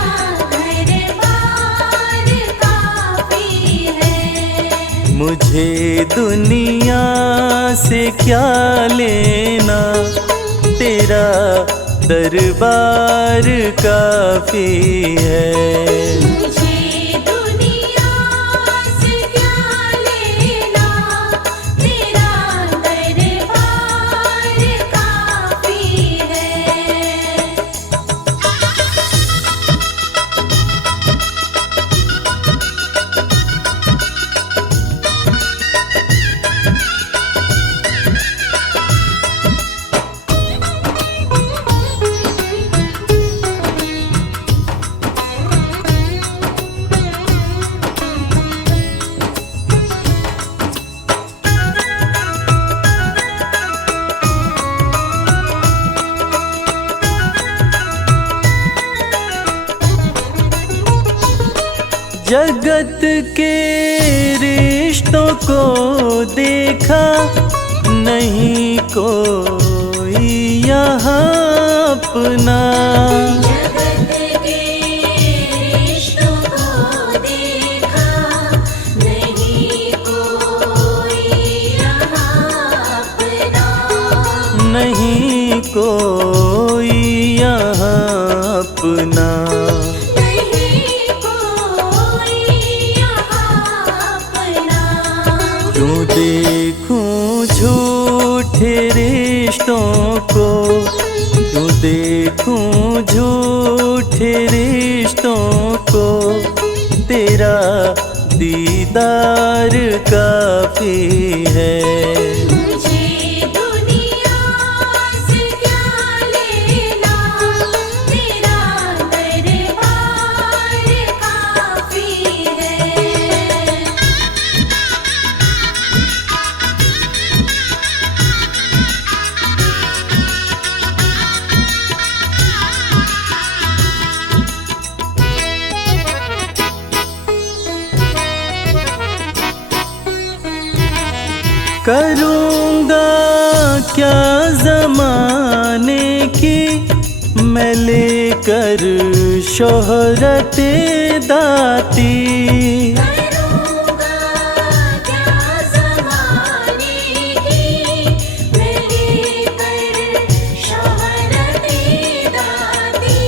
घर बार काफी है। मुझे दुनिया से क्या लेना, तेरा दरबार काफी है। मुझे दुनिया से क्या लेना, तेरा दरबार काफी है। जगत के रिश्तों को देखा, नहीं कोई यहाँ अपना। जगत के रिश्तों को देखा, नहीं कोई यहाँ अपना। नहीं कोई यहाँ अपना। नहीं कोई यहाँ अपना। क्यों देखूं झूठे रिश्तों को, क्यों देखूं झूठे रिश्तों को, तेरा दीदार काफी है। मुझे दुनिया से क्या लेना, तेरा दरबार काफी है। करूँगा क्या ज़माने की मैं लेकर शोहरते दाती। करूँगा क्या ज़माने की मैं लेकर शोहरते दाती।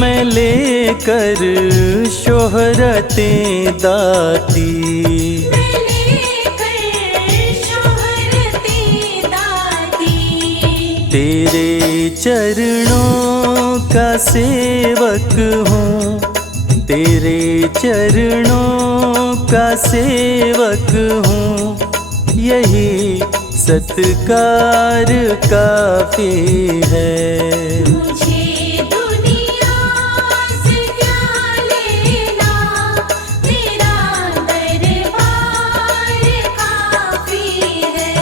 मैं लेकर शोहरते दाती। मैं लेकर शोहरते दाती। तेरे चरणों का सेवक हूँ, तेरे चरणों का सेवक हूँ। यही सत्कार काफी है। मुझे दुनिया से क्या लेना, तेरा दरबार काफी है।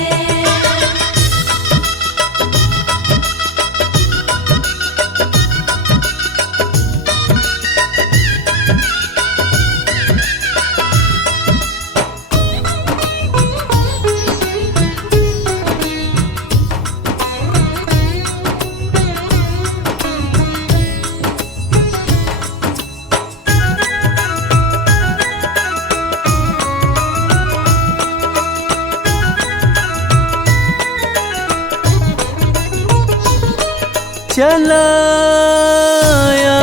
चलाया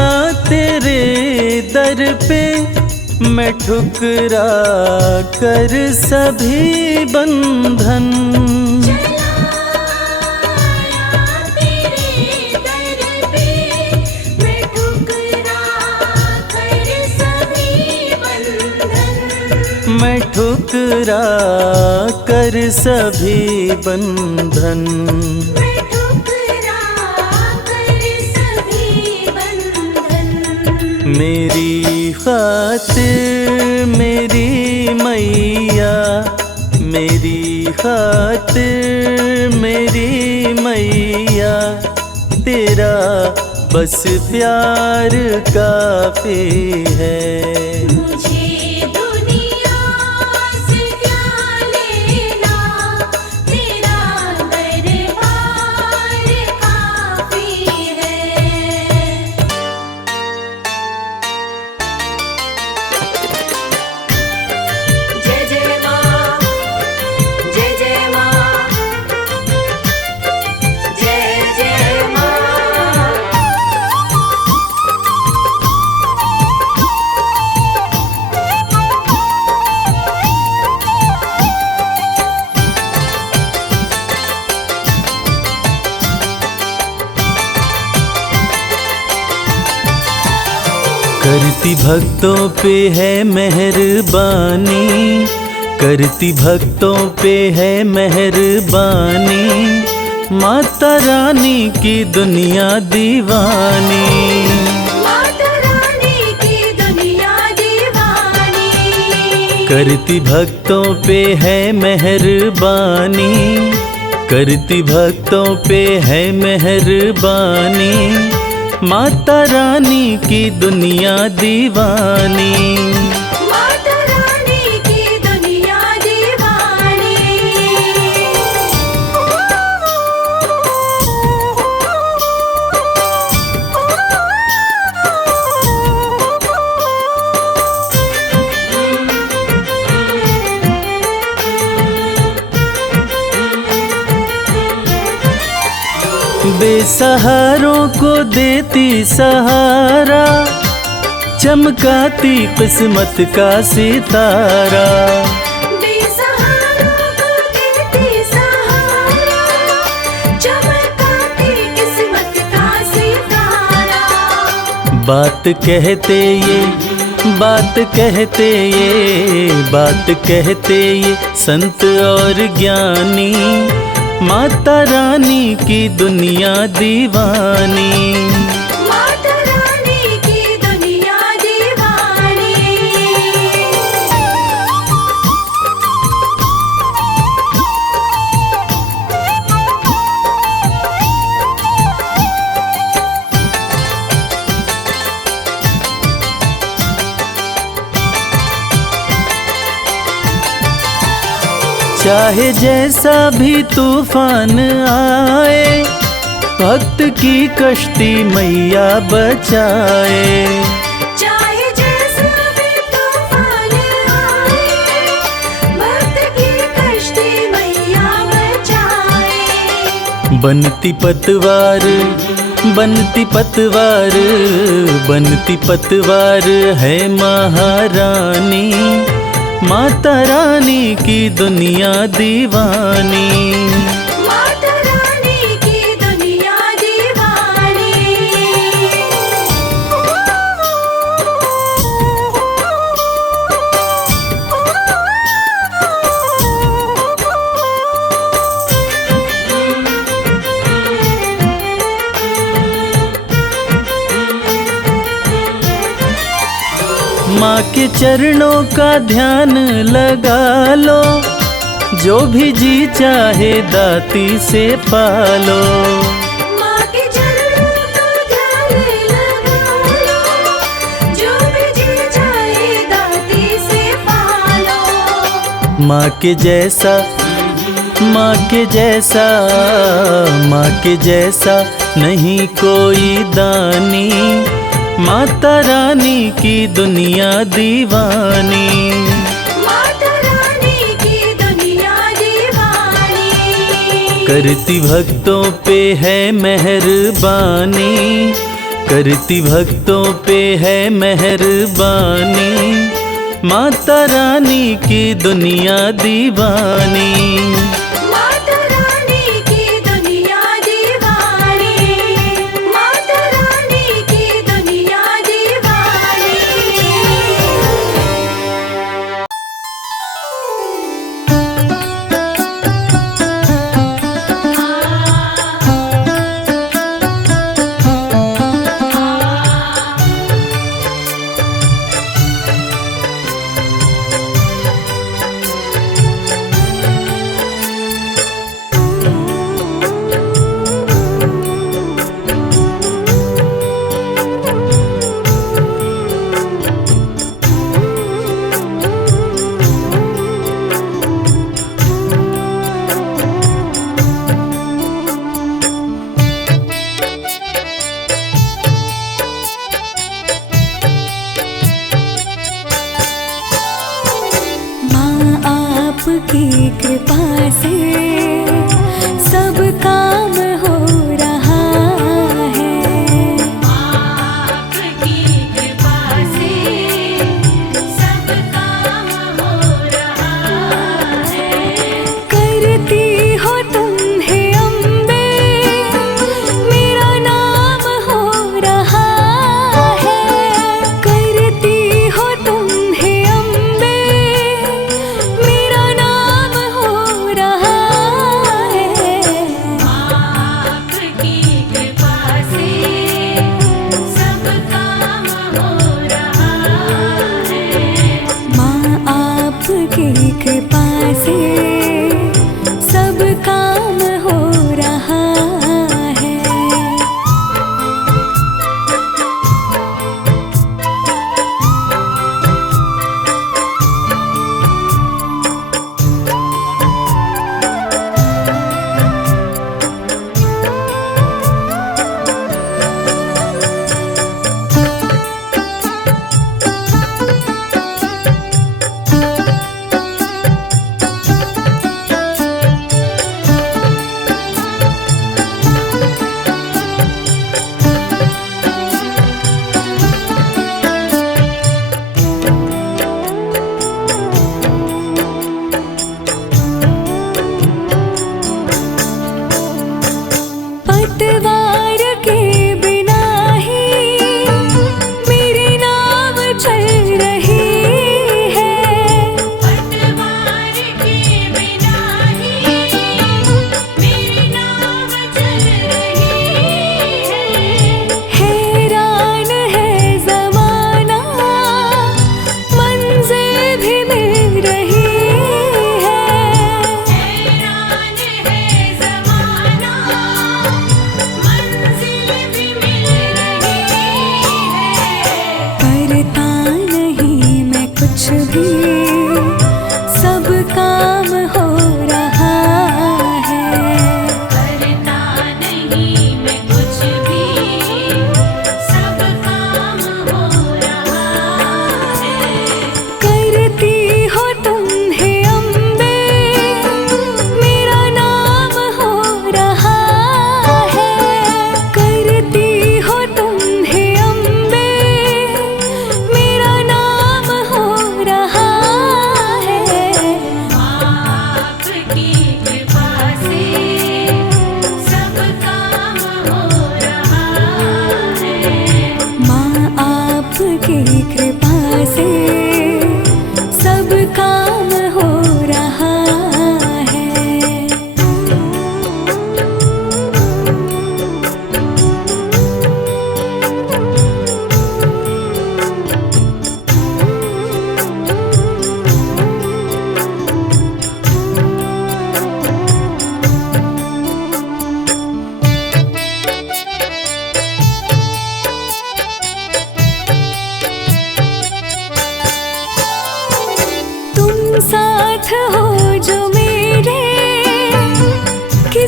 तेरे दर पे मैं ठुकरा कर सभी बंधन। चलाया तेरे दर पे मैं ठुकरा कर सभी बंधन। मैं ठुकरा ठुकरा कर सभी बंधन। मैं ठुकरा कर सभी बंधन। मेरी खातिर मेरी मैया, मेरी खातिर मेरी मैया, तेरा बस प्यार काफी है। मुझे दुनिया से क्या लेना, तेरा दरबार काफी है। जय जय माँ, जय जय माँ, जय जय माँ। करती भक्तों पे है मेहरबानी, करती भक्तों पे है मेहरबानी, माता रानी की दुनिया दीवानी। माता रानी की दुनिया दीवानी। करती भक्तों पे है मेहरबानी, करती भक्तों पे है मेहरबानी, माता रानी की दुनिया दीवानी। माता रानी की दुनिया दीवानी। बेसहारों को देती सहारा, चमकाती किस्मत का सितारा। बेसहारों को देती सहारा, चमकाती किस्मत का सितारा। बात कहते ये, बात कहते ये, बात कहते ये संत और ज्ञानी, माता रानी की दुनिया दीवानी। माता रानी की दुनिया दीवानी। चाहे जैसा भी तूफान आए, भक्त की कश्ती मैया बचाए। चाहे जैसा भी तूफान आए, भक्त की कश्ती मैया बचाए। बनती पतवार, बनती पतवार, बनती पतवार है महारानी, माता रानी की दुनिया दीवानी। माता रानी की दुनिया दीवानी। माँ के चरणों का ध्यान लगा लो, जो भी जी चाहे दाती से पालो। माँ के चरणों का ध्यान लगा लो, जो भी जी चाहे दाती से पालो। माँ के जैसा, माँ के जैसा, माँ के जैसा नहीं कोई दानी, माता रानी की दुनिया दीवानी। माता रानी की दुनिया दीवानी। करती भक्तों पे है मेहरबानी, करती भक्तों पे है मेहरबानी, माता रानी की दुनिया दीवानी। माता रानी की दुनिया दीवानी। माता रानी की दुनिया दीवानी।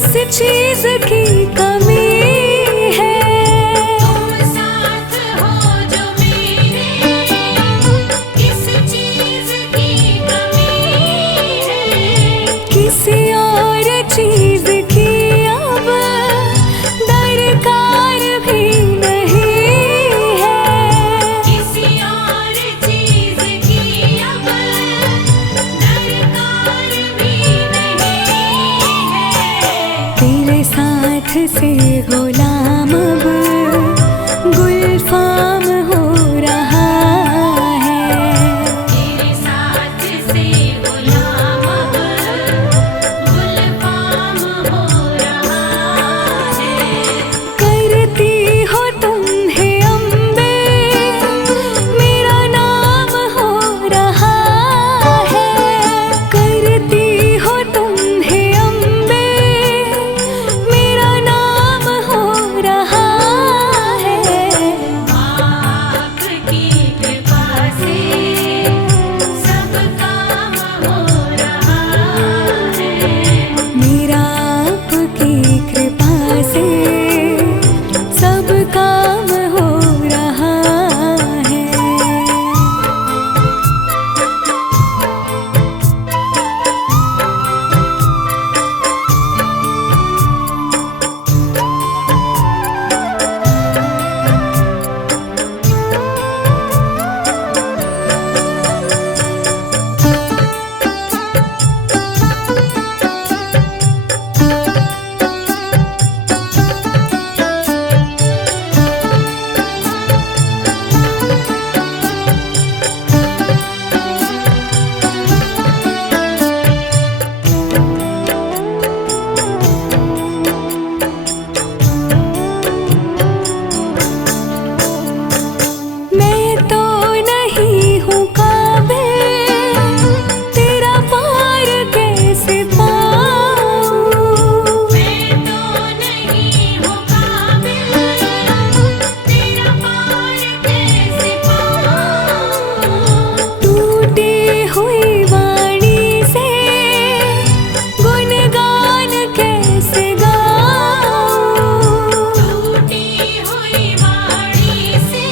किस चीज की कमी है। तुम साथ हो जो मेरे, किस चीज की कमी है। किसी और चीज की अब दरकार भी नहीं है। किसी और चीज की अब दरकार भी नहीं है। तेरे साथ से गुलाम अब गुलफाम हो रहा है। तेरे साथ से गुलाम अब गुलफाम हो रहा है। करती हो तुम्हें अम्बे मेरा नाम हो रहा है। करती हो तुम्हें अम्बे मेरा नाम हो रहा है। आपकी कृपा से सब काम हो रहा है। मेरा आपकी कृपा से सब काम हो रहा है। मैं तो नहीं हूँ काबिल, तेरा पार कैसे पाऊँ। मैं तो नहीं हूँ काबिल, तेरा पार कैसे पाऊँ। टूटी हुई वाणी से गुणगान कैसे गाऊँ। टूटी हुई वाणी से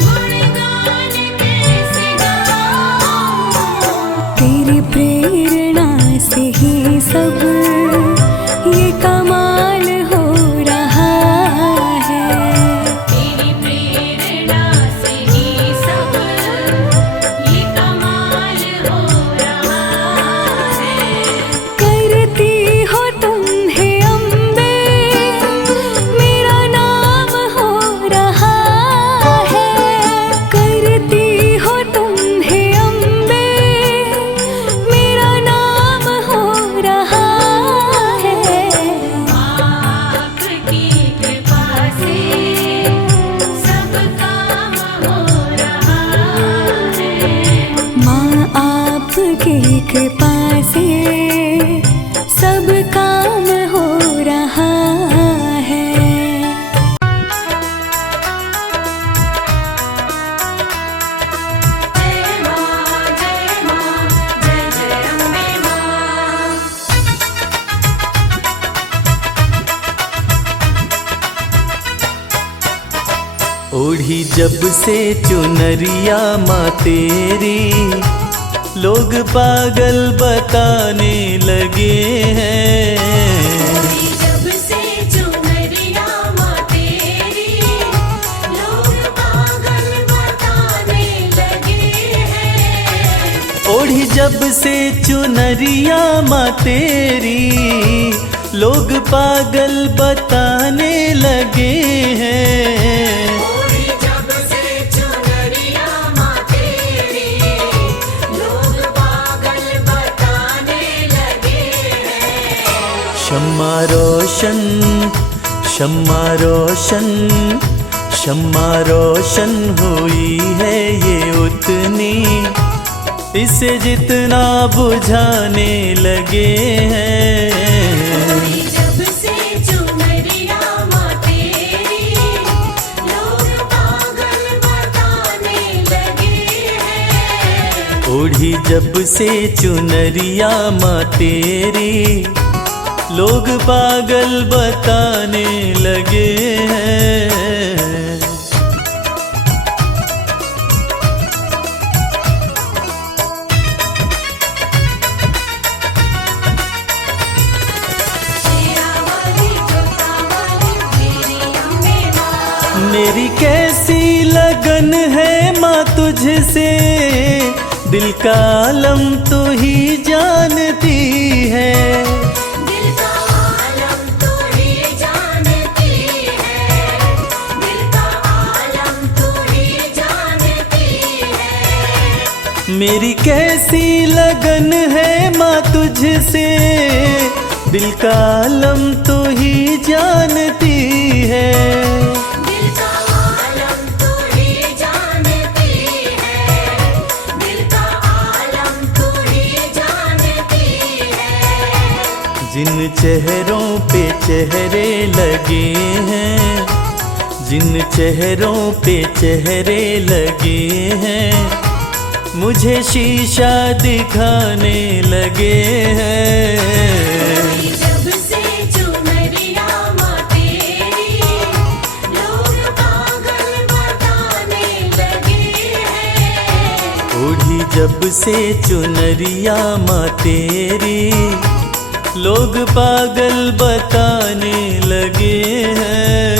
गुणगान कैसे गाऊँ। तेरी प्रेरणा से ही सब ये कमाल हो रहा है। तेरी प्रेरणा से ही सब ये कमाल हो रहा है। करती हो तुम्हें अम्बे मेरा नाम हो रहा है। करती हो तुम्हें अम्बे मेरा नाम हो रहा है। आपकी कृपा से सब काम हो रहा है। माँ आपकी कृपा से सब काम हो रहा है। जय माँ, जय माँ, जय जय अम्बे माँ। ओढ़ी जब से चुनरिया माँ तेरी, लोग पागल बताने लगे हैं। जब से चुनरिया माँ तेरी, लोग पागल बताने लगे हैं। ओढ़ी जब से चुनरिया माँ तेरी, लोग पागल बताने लगे हैं। ओढ़ी जब से चुनरिया माँ तेरी, लोग पागल बताने लगे हैं। शम्मा रोशन, शम्मा रोशन, शम्मा रोशन हुई है ये उतनी, इसे जितना बुझाने लगे हैं। जब से चुनरिया माँ तेरी, लोग पागल बताने लगे हैं। ओढ़ी जब से चुनरिया माँ तेरी, लोग पागल बताने लगे हैं। मेरी कैसी लगन है माँ तुझसे, दिल का आलम तू ही जानती है। दिल का आलम तू ही जानती है, दिल का आलम तू ही जानती है। मेरी कैसी लगन है माँ तुझसे, दिल का आलम तू ही जानती है। जिन चेहरों पे चेहरे लगे हैं, जिन चेहरों पे चेहरे लगे हैं, मुझे शीशा दिखाने लगे हैं। जब से चुनरिया माँ तेरी, लोग पागल बताने लगे हैं। ओढ़ी जब से चुनरिया माँ तेरी, लोग पागल बताने लगे हैं।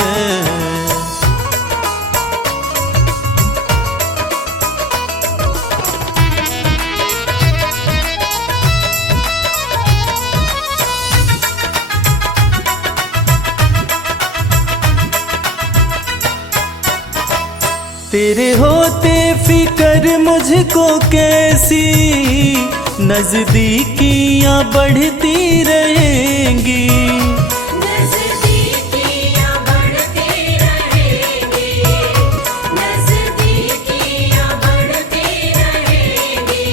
तेरे होते फिकर मुझको कैसी, नजदीकियां बढ़ती रहेंगी। नजदीकियां बढ़ती रहेंगी, नजदीकियां बढ़ती रहेंगी।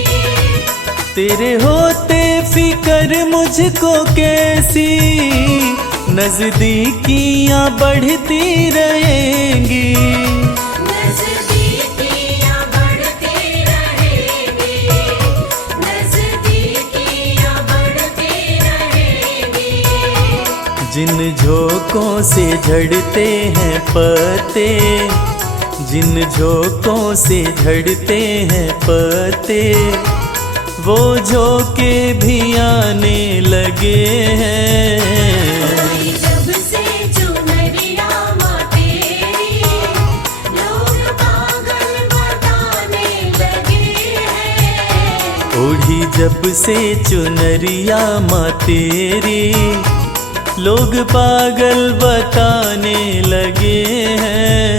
तेरे होते फिकर मुझको कैसी, नजदीकियां बढ़ती रहेंगी। जिन झोंकों से झड़ते हैं पत्ते, जिन झोंकों से झड़ते हैं पत्ते, वो झोंके भी आने लगे हैं। जब से चुनरिया माँ तेरी, लोग पागल बताने लगे हैं। ओढ़ी जब से चुनरिया माँ तेरी, लोग पागल बताने लगे हैं।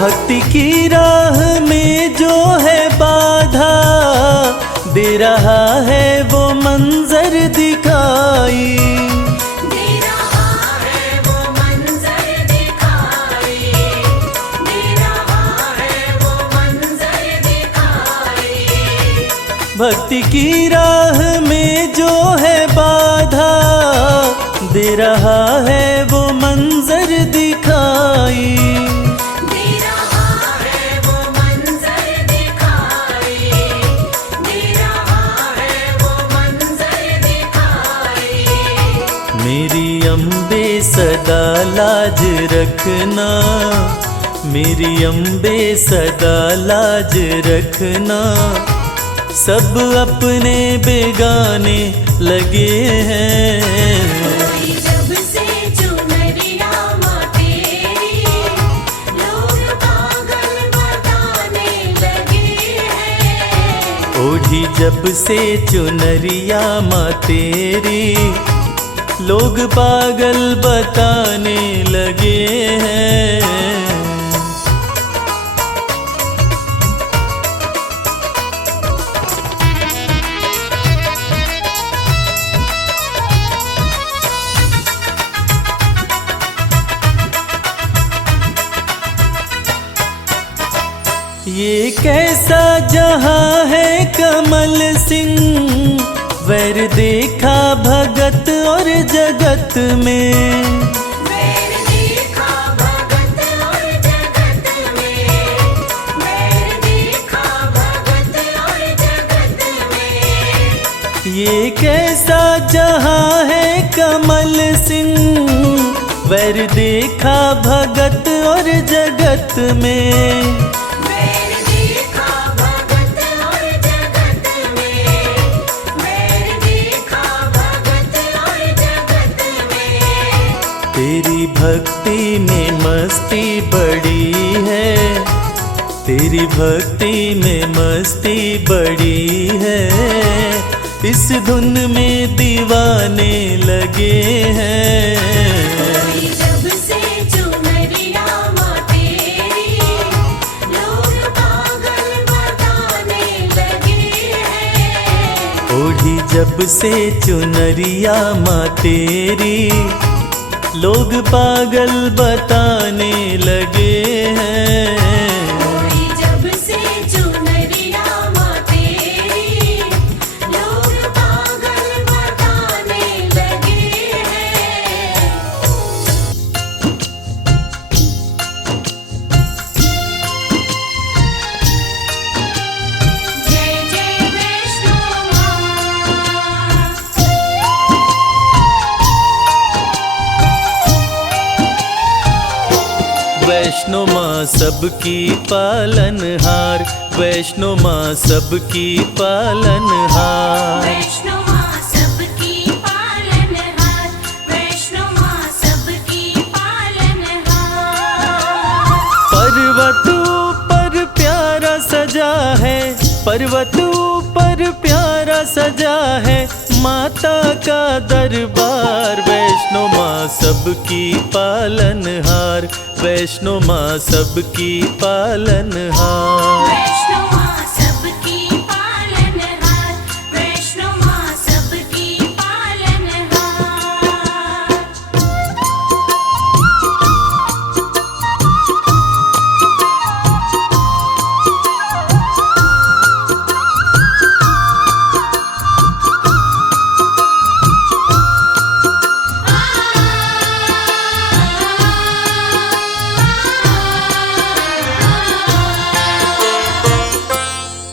भक्ति की राह में जो है बाधा, दे रहा है वो मंजर दिखाई। भक्ति की राह में जो है बाधा, दे रहा है वो मंजर दिखाई। दे रहा है वो मंजर दिखाई, दे रहा है वो मंजर दिखाई। मेरी अम्बे सदा लाज रखना, मेरी अम्बे सदा लाज रखना, सब अपने बेगाने लगे हैं। जब से चुनरिया माँ तेरी, लोग पागल बताने लगे हैं। ओढ़ी जब से चुनरिया माँ तेरी, लोग पागल बताने लगे हैं। ये कैसा जहां है कमल सिंह, वैर देखा भगत और जगत में, वैर देखा भगत और जगत में, वैर देखा भगत और जगत में। ये कैसा जहां है कमल सिंह, वैर देखा भगत और जगत में। वैर देखा भगत और जगत में, वैर देखा भगत और जगत में। तेरी भक्ति में मस्ती बड़ी है, तेरी भक्ति में मस्ती बड़ी है, इस धुन में दीवाने लगे हैं। जब से चुनरिया माँ तेरी, लोग पागल बताने लगे हैं। ओढ़ी जब से चुनरिया माँ तेरी, लोग पागल बताने लगे हैं। ओढ़ी जब से चुनरिया माँ तेरी, लोग पागल बताने लगे हैं। जय जय वैष्णो माँ। वैष्णो माँ सबकी पालनहार, वैष्णो माँ सबकी पालनहार। वैष्णो माँ सबकी पालनहार, वैष्णो माँ सबकी पालनहार। पर्वत ऊपर प्यारा सजा है, पर्वत ऊपर प्यारा सजा है, माता का दरबार। वैष्णो माँ सबकी पालनहार, वैष्णो माँ सबकी पालनहार। वैष्णो माँ सबकी पालनहार, वैष्णो माँ सबकी पालनहार।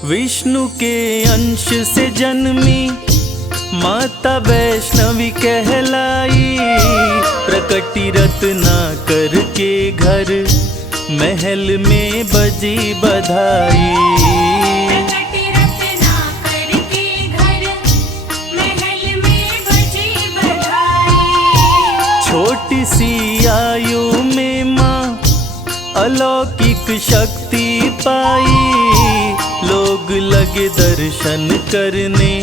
विष्णु के अंश से जन्मी माता वैष्णवी कहलाई, प्रकटी रत्नाकर के घर महल में बजी बधाई। प्रकटी रत्नाकर के घर, महल में बजी बधाई। छोटी सी आयु में माँ अलौकिक शक्ति पाई, लोग लगे दर्शन करने,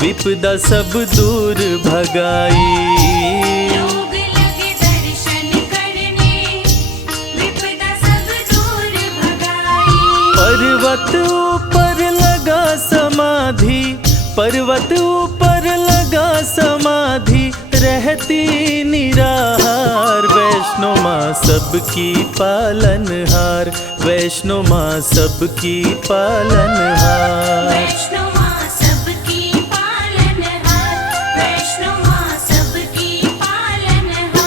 विपदा सब दूर भगाई। लोग लगे दर्शन करने, विपदा सब दूर भगाई। पर्वत ऊपर लगा समाधि, पर्वत ऊपर लगा समाधि, रहती निराहार। वैष्णो माँ सबकी पालनहार, वैष्णो माँ सबकी पालनहार। वैष्णो माँ सबकी पालनहार, वैष्णो माँ सबकी पालनहार।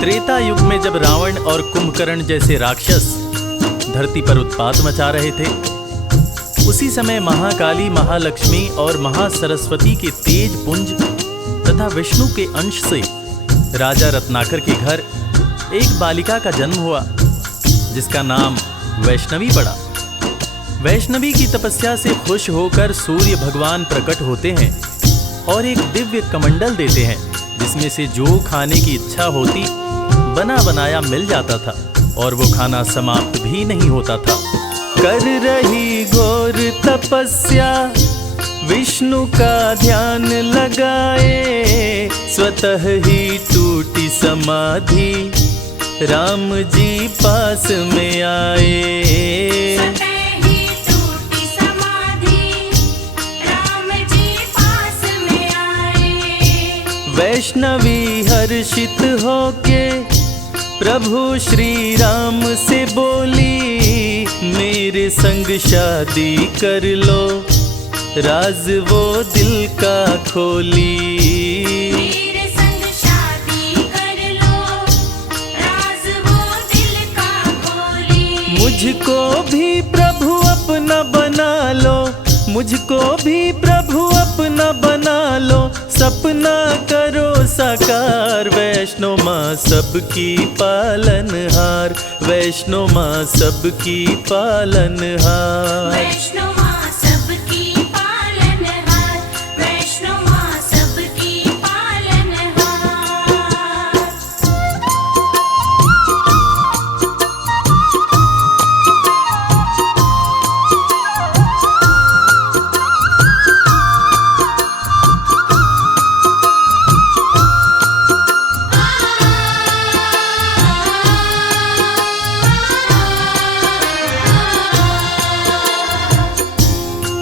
त्रेता युग में जब रावण और कुंभकर्ण जैसे राक्षस धरती पर उत्पात मचा रहे थे, उसी समय महाकाली, महालक्ष्मी और महासरस्वती के तेज पुंज तथा विष्णु के अंश से राजा रत्नाकर के घर एक बालिका का जन्म हुआ, जिसका नाम वैष्णवी पड़ा। वैष्णवी की तपस्या से खुश होकर सूर्य भगवान प्रकट होते हैं और एक दिव्य कमंडल देते हैं, जिसमें से जो खाने की इच्छा होती बना बनाया मिल जाता था और वो खाना समाप्त भी नहीं होता था। कर रही घोर तपस्या विष्णु का ध्यान लगाए, स्वतः ही टूटी समाधि राम जी पास में आए। स्वतः ही टूटी समाधि, राम जी पास में आए। वैष्णवी हर्षित होके प्रभु श्री राम से बोली, मेरे संग शादी कर लो, राज वो दिल का खोली। मेरे संग शादी कर लो, राज वो दिल का खोली। मुझको भी प्रभु अपना बना लो, मुझको भी प्रभु अपना बना लो, सपना करो साकार। वैष्णो माँ सबकी पालनहार, वैष्णो माँ सबकी पालनहार। वैष्णो माँ सबकी पालनहार, वैष्णो माँ सबकी पालनहार।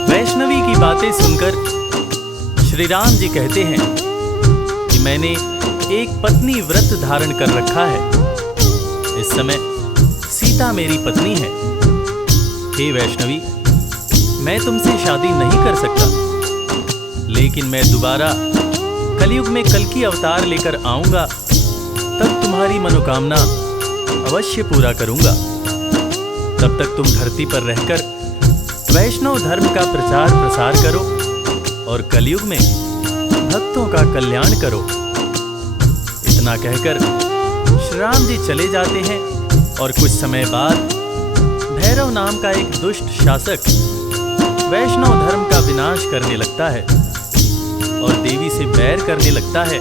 वैष्णवी की बातें सुनकर श्री राम जी कहते हैं कि मैंने एक पत्नी व्रत धारण कर रखा है। इस समय सीता मेरी पत्नी है। हे वैष्णवी, मैं तुमसे शादी नहीं कर सकता, लेकिन मैं दोबारा कलयुग में कल्कि अवतार लेकर आऊंगा, तब तुम्हारी मनोकामना अवश्य पूरा करूंगा। तब तक तुम धरती पर रहकर वैष्णव धर्म का प्रचार प्रसार करो और कलयुग में भक्तों का कल्याण करो। इतना कहकर श्री राम जी चले जाते हैं और कुछ समय बाद भैरव नाम का एक दुष्ट शासक वैष्णव धर्म का विनाश करने लगता है और देवी से बैर करने लगता है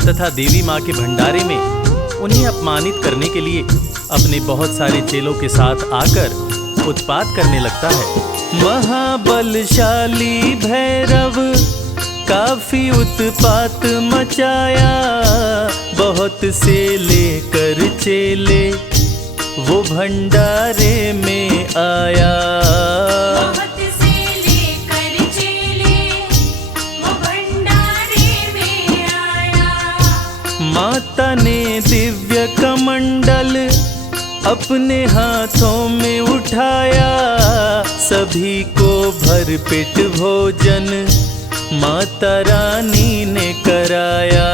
तथा देवी माँ के भंडारे में उन्हें अपमानित करने के लिए अपने बहुत सारे चेलों के साथ आकर उत्पात करने लगता है। महाबलशाली भैरव काफी उत्पात मचाया, बहुत से लेकर चेले वो भंडारे में आया। बहुत से लेकर चेले वो भंडारे में आया। माता ने दिव्य कमंडल अपने हाथों में उठाया, सभी को भरपेट भोजन माता रानी ने कराया।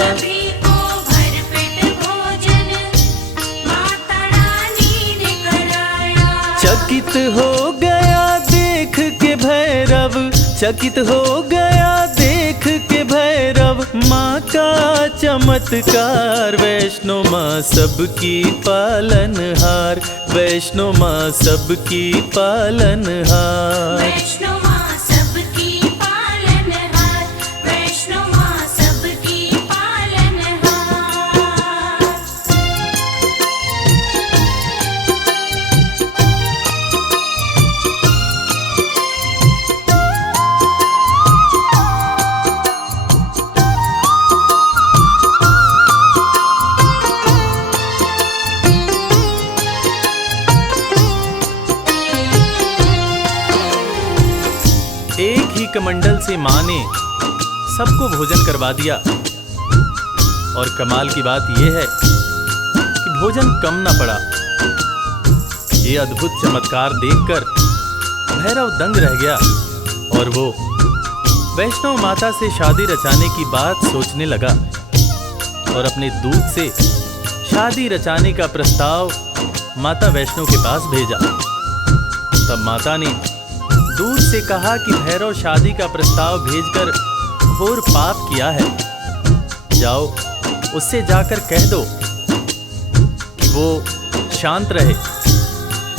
सभी को भरपेट भोजन माता रानी ने कराया। चकित हो गया देख के भैरव, चकित हो गया देख के भैरव माँ का चमत्कार। वैष्णो माँ सबकी पालनहार, वैष्णो माँ सबकी पालनहार। वैष्णो माँ सबकी पालनहार, वैष्णो माँ सबकी पालनहार। एक ही कमंडल से माँ ने सबको भोजन करवा दिया और कमाल की बात यह है कि भोजन कम न पड़ा। ये अद्भुत चमत्कार देखकर भैरव दंग रह गया और वो वैष्णव माता से शादी रचाने की बात सोचने लगा और अपने दूत से शादी रचाने का प्रस्ताव माता वैष्णो के पास भेजा। तब माता ने दूत से कहा कि भैरव शादी का प्रस्ताव भेजकर घोर पाप किया है, जाओ उससे जाकर कह दो कि वो शांत रहे,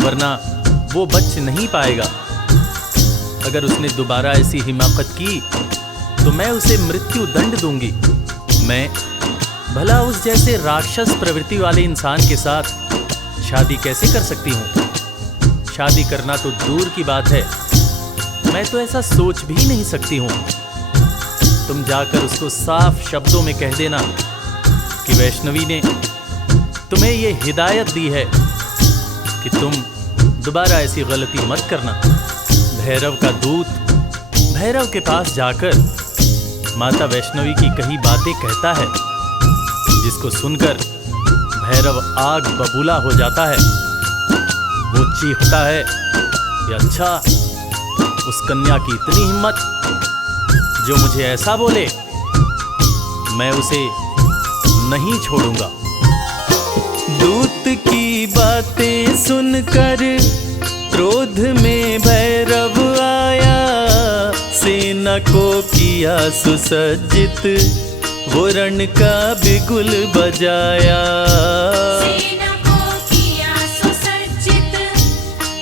वरना वो बच नहीं पाएगा। अगर उसने दोबारा ऐसी हिमाकत की तो मैं उसे मृत्यु दंड दूंगी। मैं भला उस जैसे राक्षस प्रवृत्ति वाले इंसान के साथ शादी कैसे कर सकती हूँ? शादी करना तो दूर की बात है, मैं तो ऐसा सोच भी नहीं सकती हूँ। तुम जाकर उसको साफ शब्दों में कह देना कि वैष्णवी ने तुम्हें ये हिदायत दी है कि तुम दोबारा ऐसी गलती मत करना। भैरव का दूत भैरव के पास जाकर माता वैष्णवी की कही बातें कहता है, जिसको सुनकर भैरव आग बबूला हो जाता है। वो चीखता है कि अच्छा, उस कन्या की इतनी हिम्मत जो मुझे ऐसा बोले, मैं उसे नहीं छोड़ूंगा। दूत की बातें सुनकर क्रोध में भैरव आया, सेना को किया सुसज्जित, वो रण का बिगुल बजाया। सेना को किया सुसज्जित,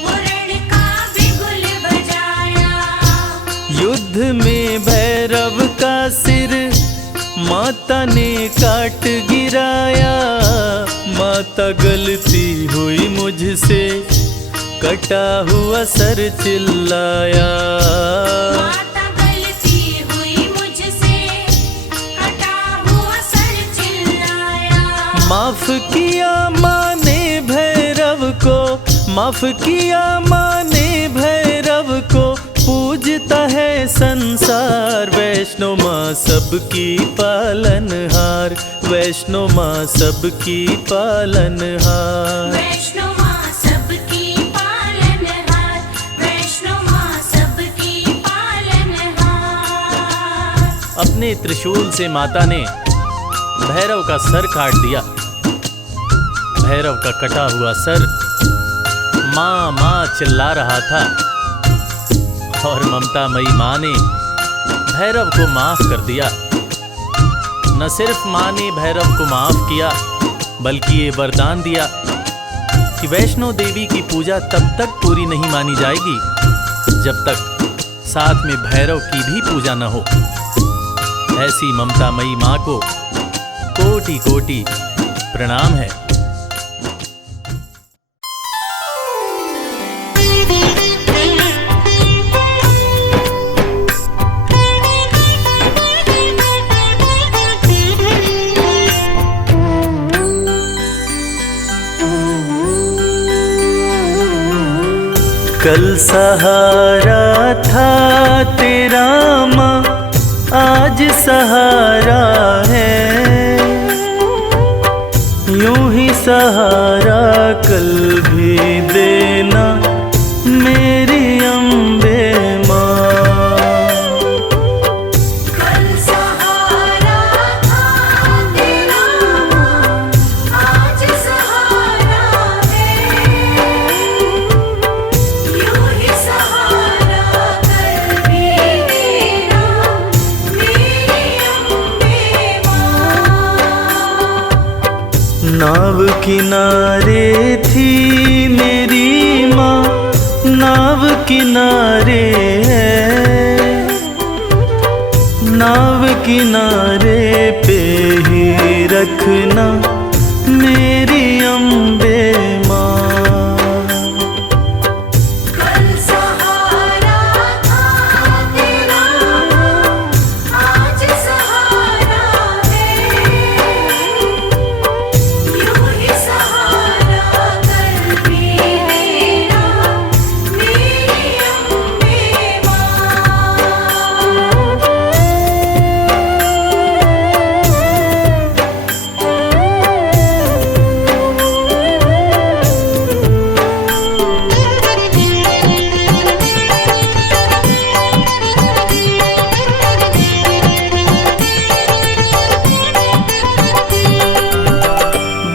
वो रण का बिगुल बजाया। युद्ध में भैरव का सिर माता ने काट गिराया। माता गलती हुई मुझसे, कटा हुआ सर चिल्लाया। माता गलती हुई मुझसे, कटा हुआ सर चिल्लाया। माफ किया माँ ने भैरव को, माफ किया माँ ने भैरव को, पूजता है संसार। वैष्णो माँ सबकी पालनहार, वैष्णो माँ सबकी पालनहार। वैष्णो माँ सबकी पालनहार, वैष्णो माँ सबकी पालनहार। अपने त्रिशूल से माता ने भैरव का सर काट दिया। भैरव का कटा हुआ सर माँ माँ चिल्ला रहा था, और ममतामयी माँ ने भैरव को माफ कर दिया। न सिर्फ माँ ने भैरव को माफ किया, बल्कि ये वरदान दिया कि वैष्णो देवी की पूजा तब तक पूरी नहीं मानी जाएगी जब तक साथ में भैरव की भी पूजा न हो। ऐसी ममतामयी माँ को कोटि कोटि प्रणाम है। कल सहारा था तेरा माँ, आज सहारा है। यूं ही सहारा कल भी देना मेरी अम्बे माँ। कल सहारा था तेरा माँ, आज सहारा है। यूं ही सहारा कल भी देना मेरी अम्बे माँ। नाव किनारे थी मेरी माँ, नाव किनारे है। नाव किनारे पे ही रखना मेरी अम्बे माँ। कल सहारा था तेरा माँ, आज सहारा है। यूं ही सहारा कल भी देना मेरी अम्बे माँ।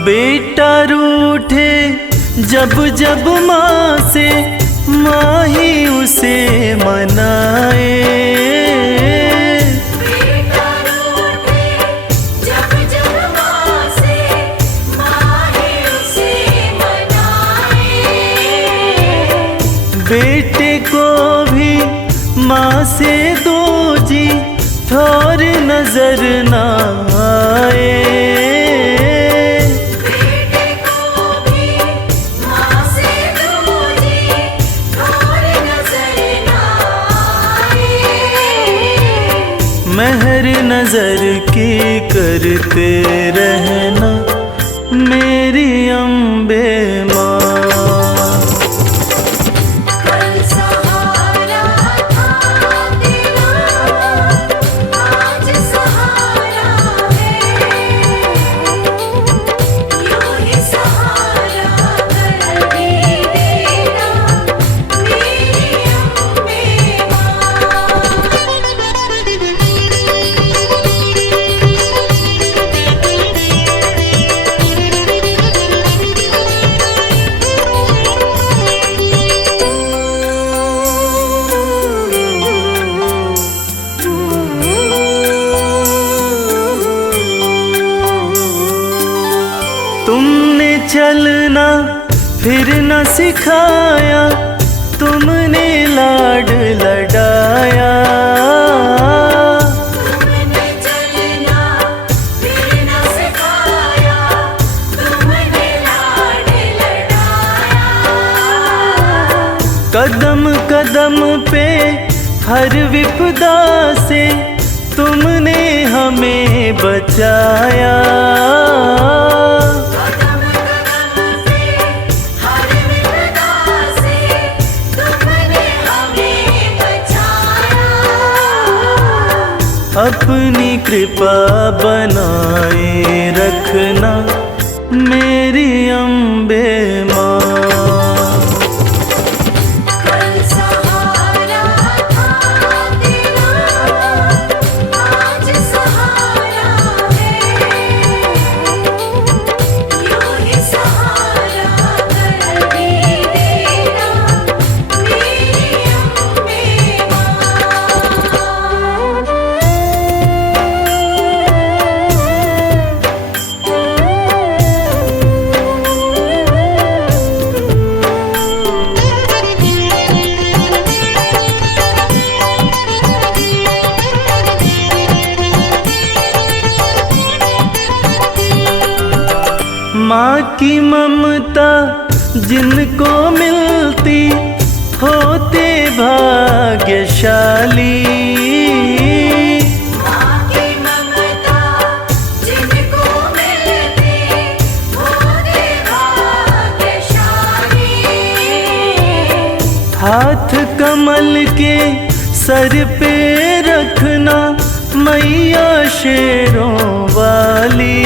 बेटा रूठे जब जब माँ से, माँ ही उसे मनाए। बेटा रूठे जब जब माँ से, माँ ही उसे मनाए। बेटे को भी माँ से दो जी, थोर नजर ना आए। बेटे को भी माँ से दूजी, और नजर ना आए। मेहर नजर की करते रहना मेरी चलना फिर न सिखाया, तुमने लाड लडाया। तुमने चलना फिर न सिखाया, तुमने लाड लडाया। कदम कदम पे हर विपदा से तुमने हमें बचाया। कदम कदम पे हर विपदा से तुमने हमें बचाया। अपनी कृपा बनाए रखना मेरी अम्बे माँ। कल सहारा था तेरा, आज सहारा है। यूं ही सहारा कर भी देना मेरी अम्बे माँ। माँ की ममता जिनको मिलती होते भाग्यशाली। माँ की ममता जिनको मिलती होते भाग्यशाली। हाथ कमल के सर पे रखना मैया शेरों वाली।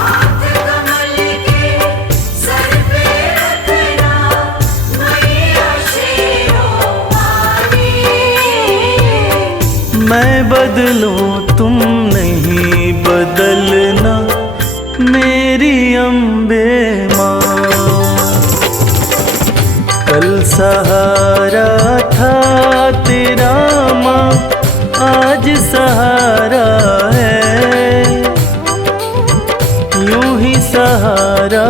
हाथ कमल के सर पे रखना मैया शेरों वाली। मैं बदलूं तुम नहीं बदलना मेरी अम्बे माँ। कल सहारा था तेरा माँ, आज सहारा है। यूं ही सहारा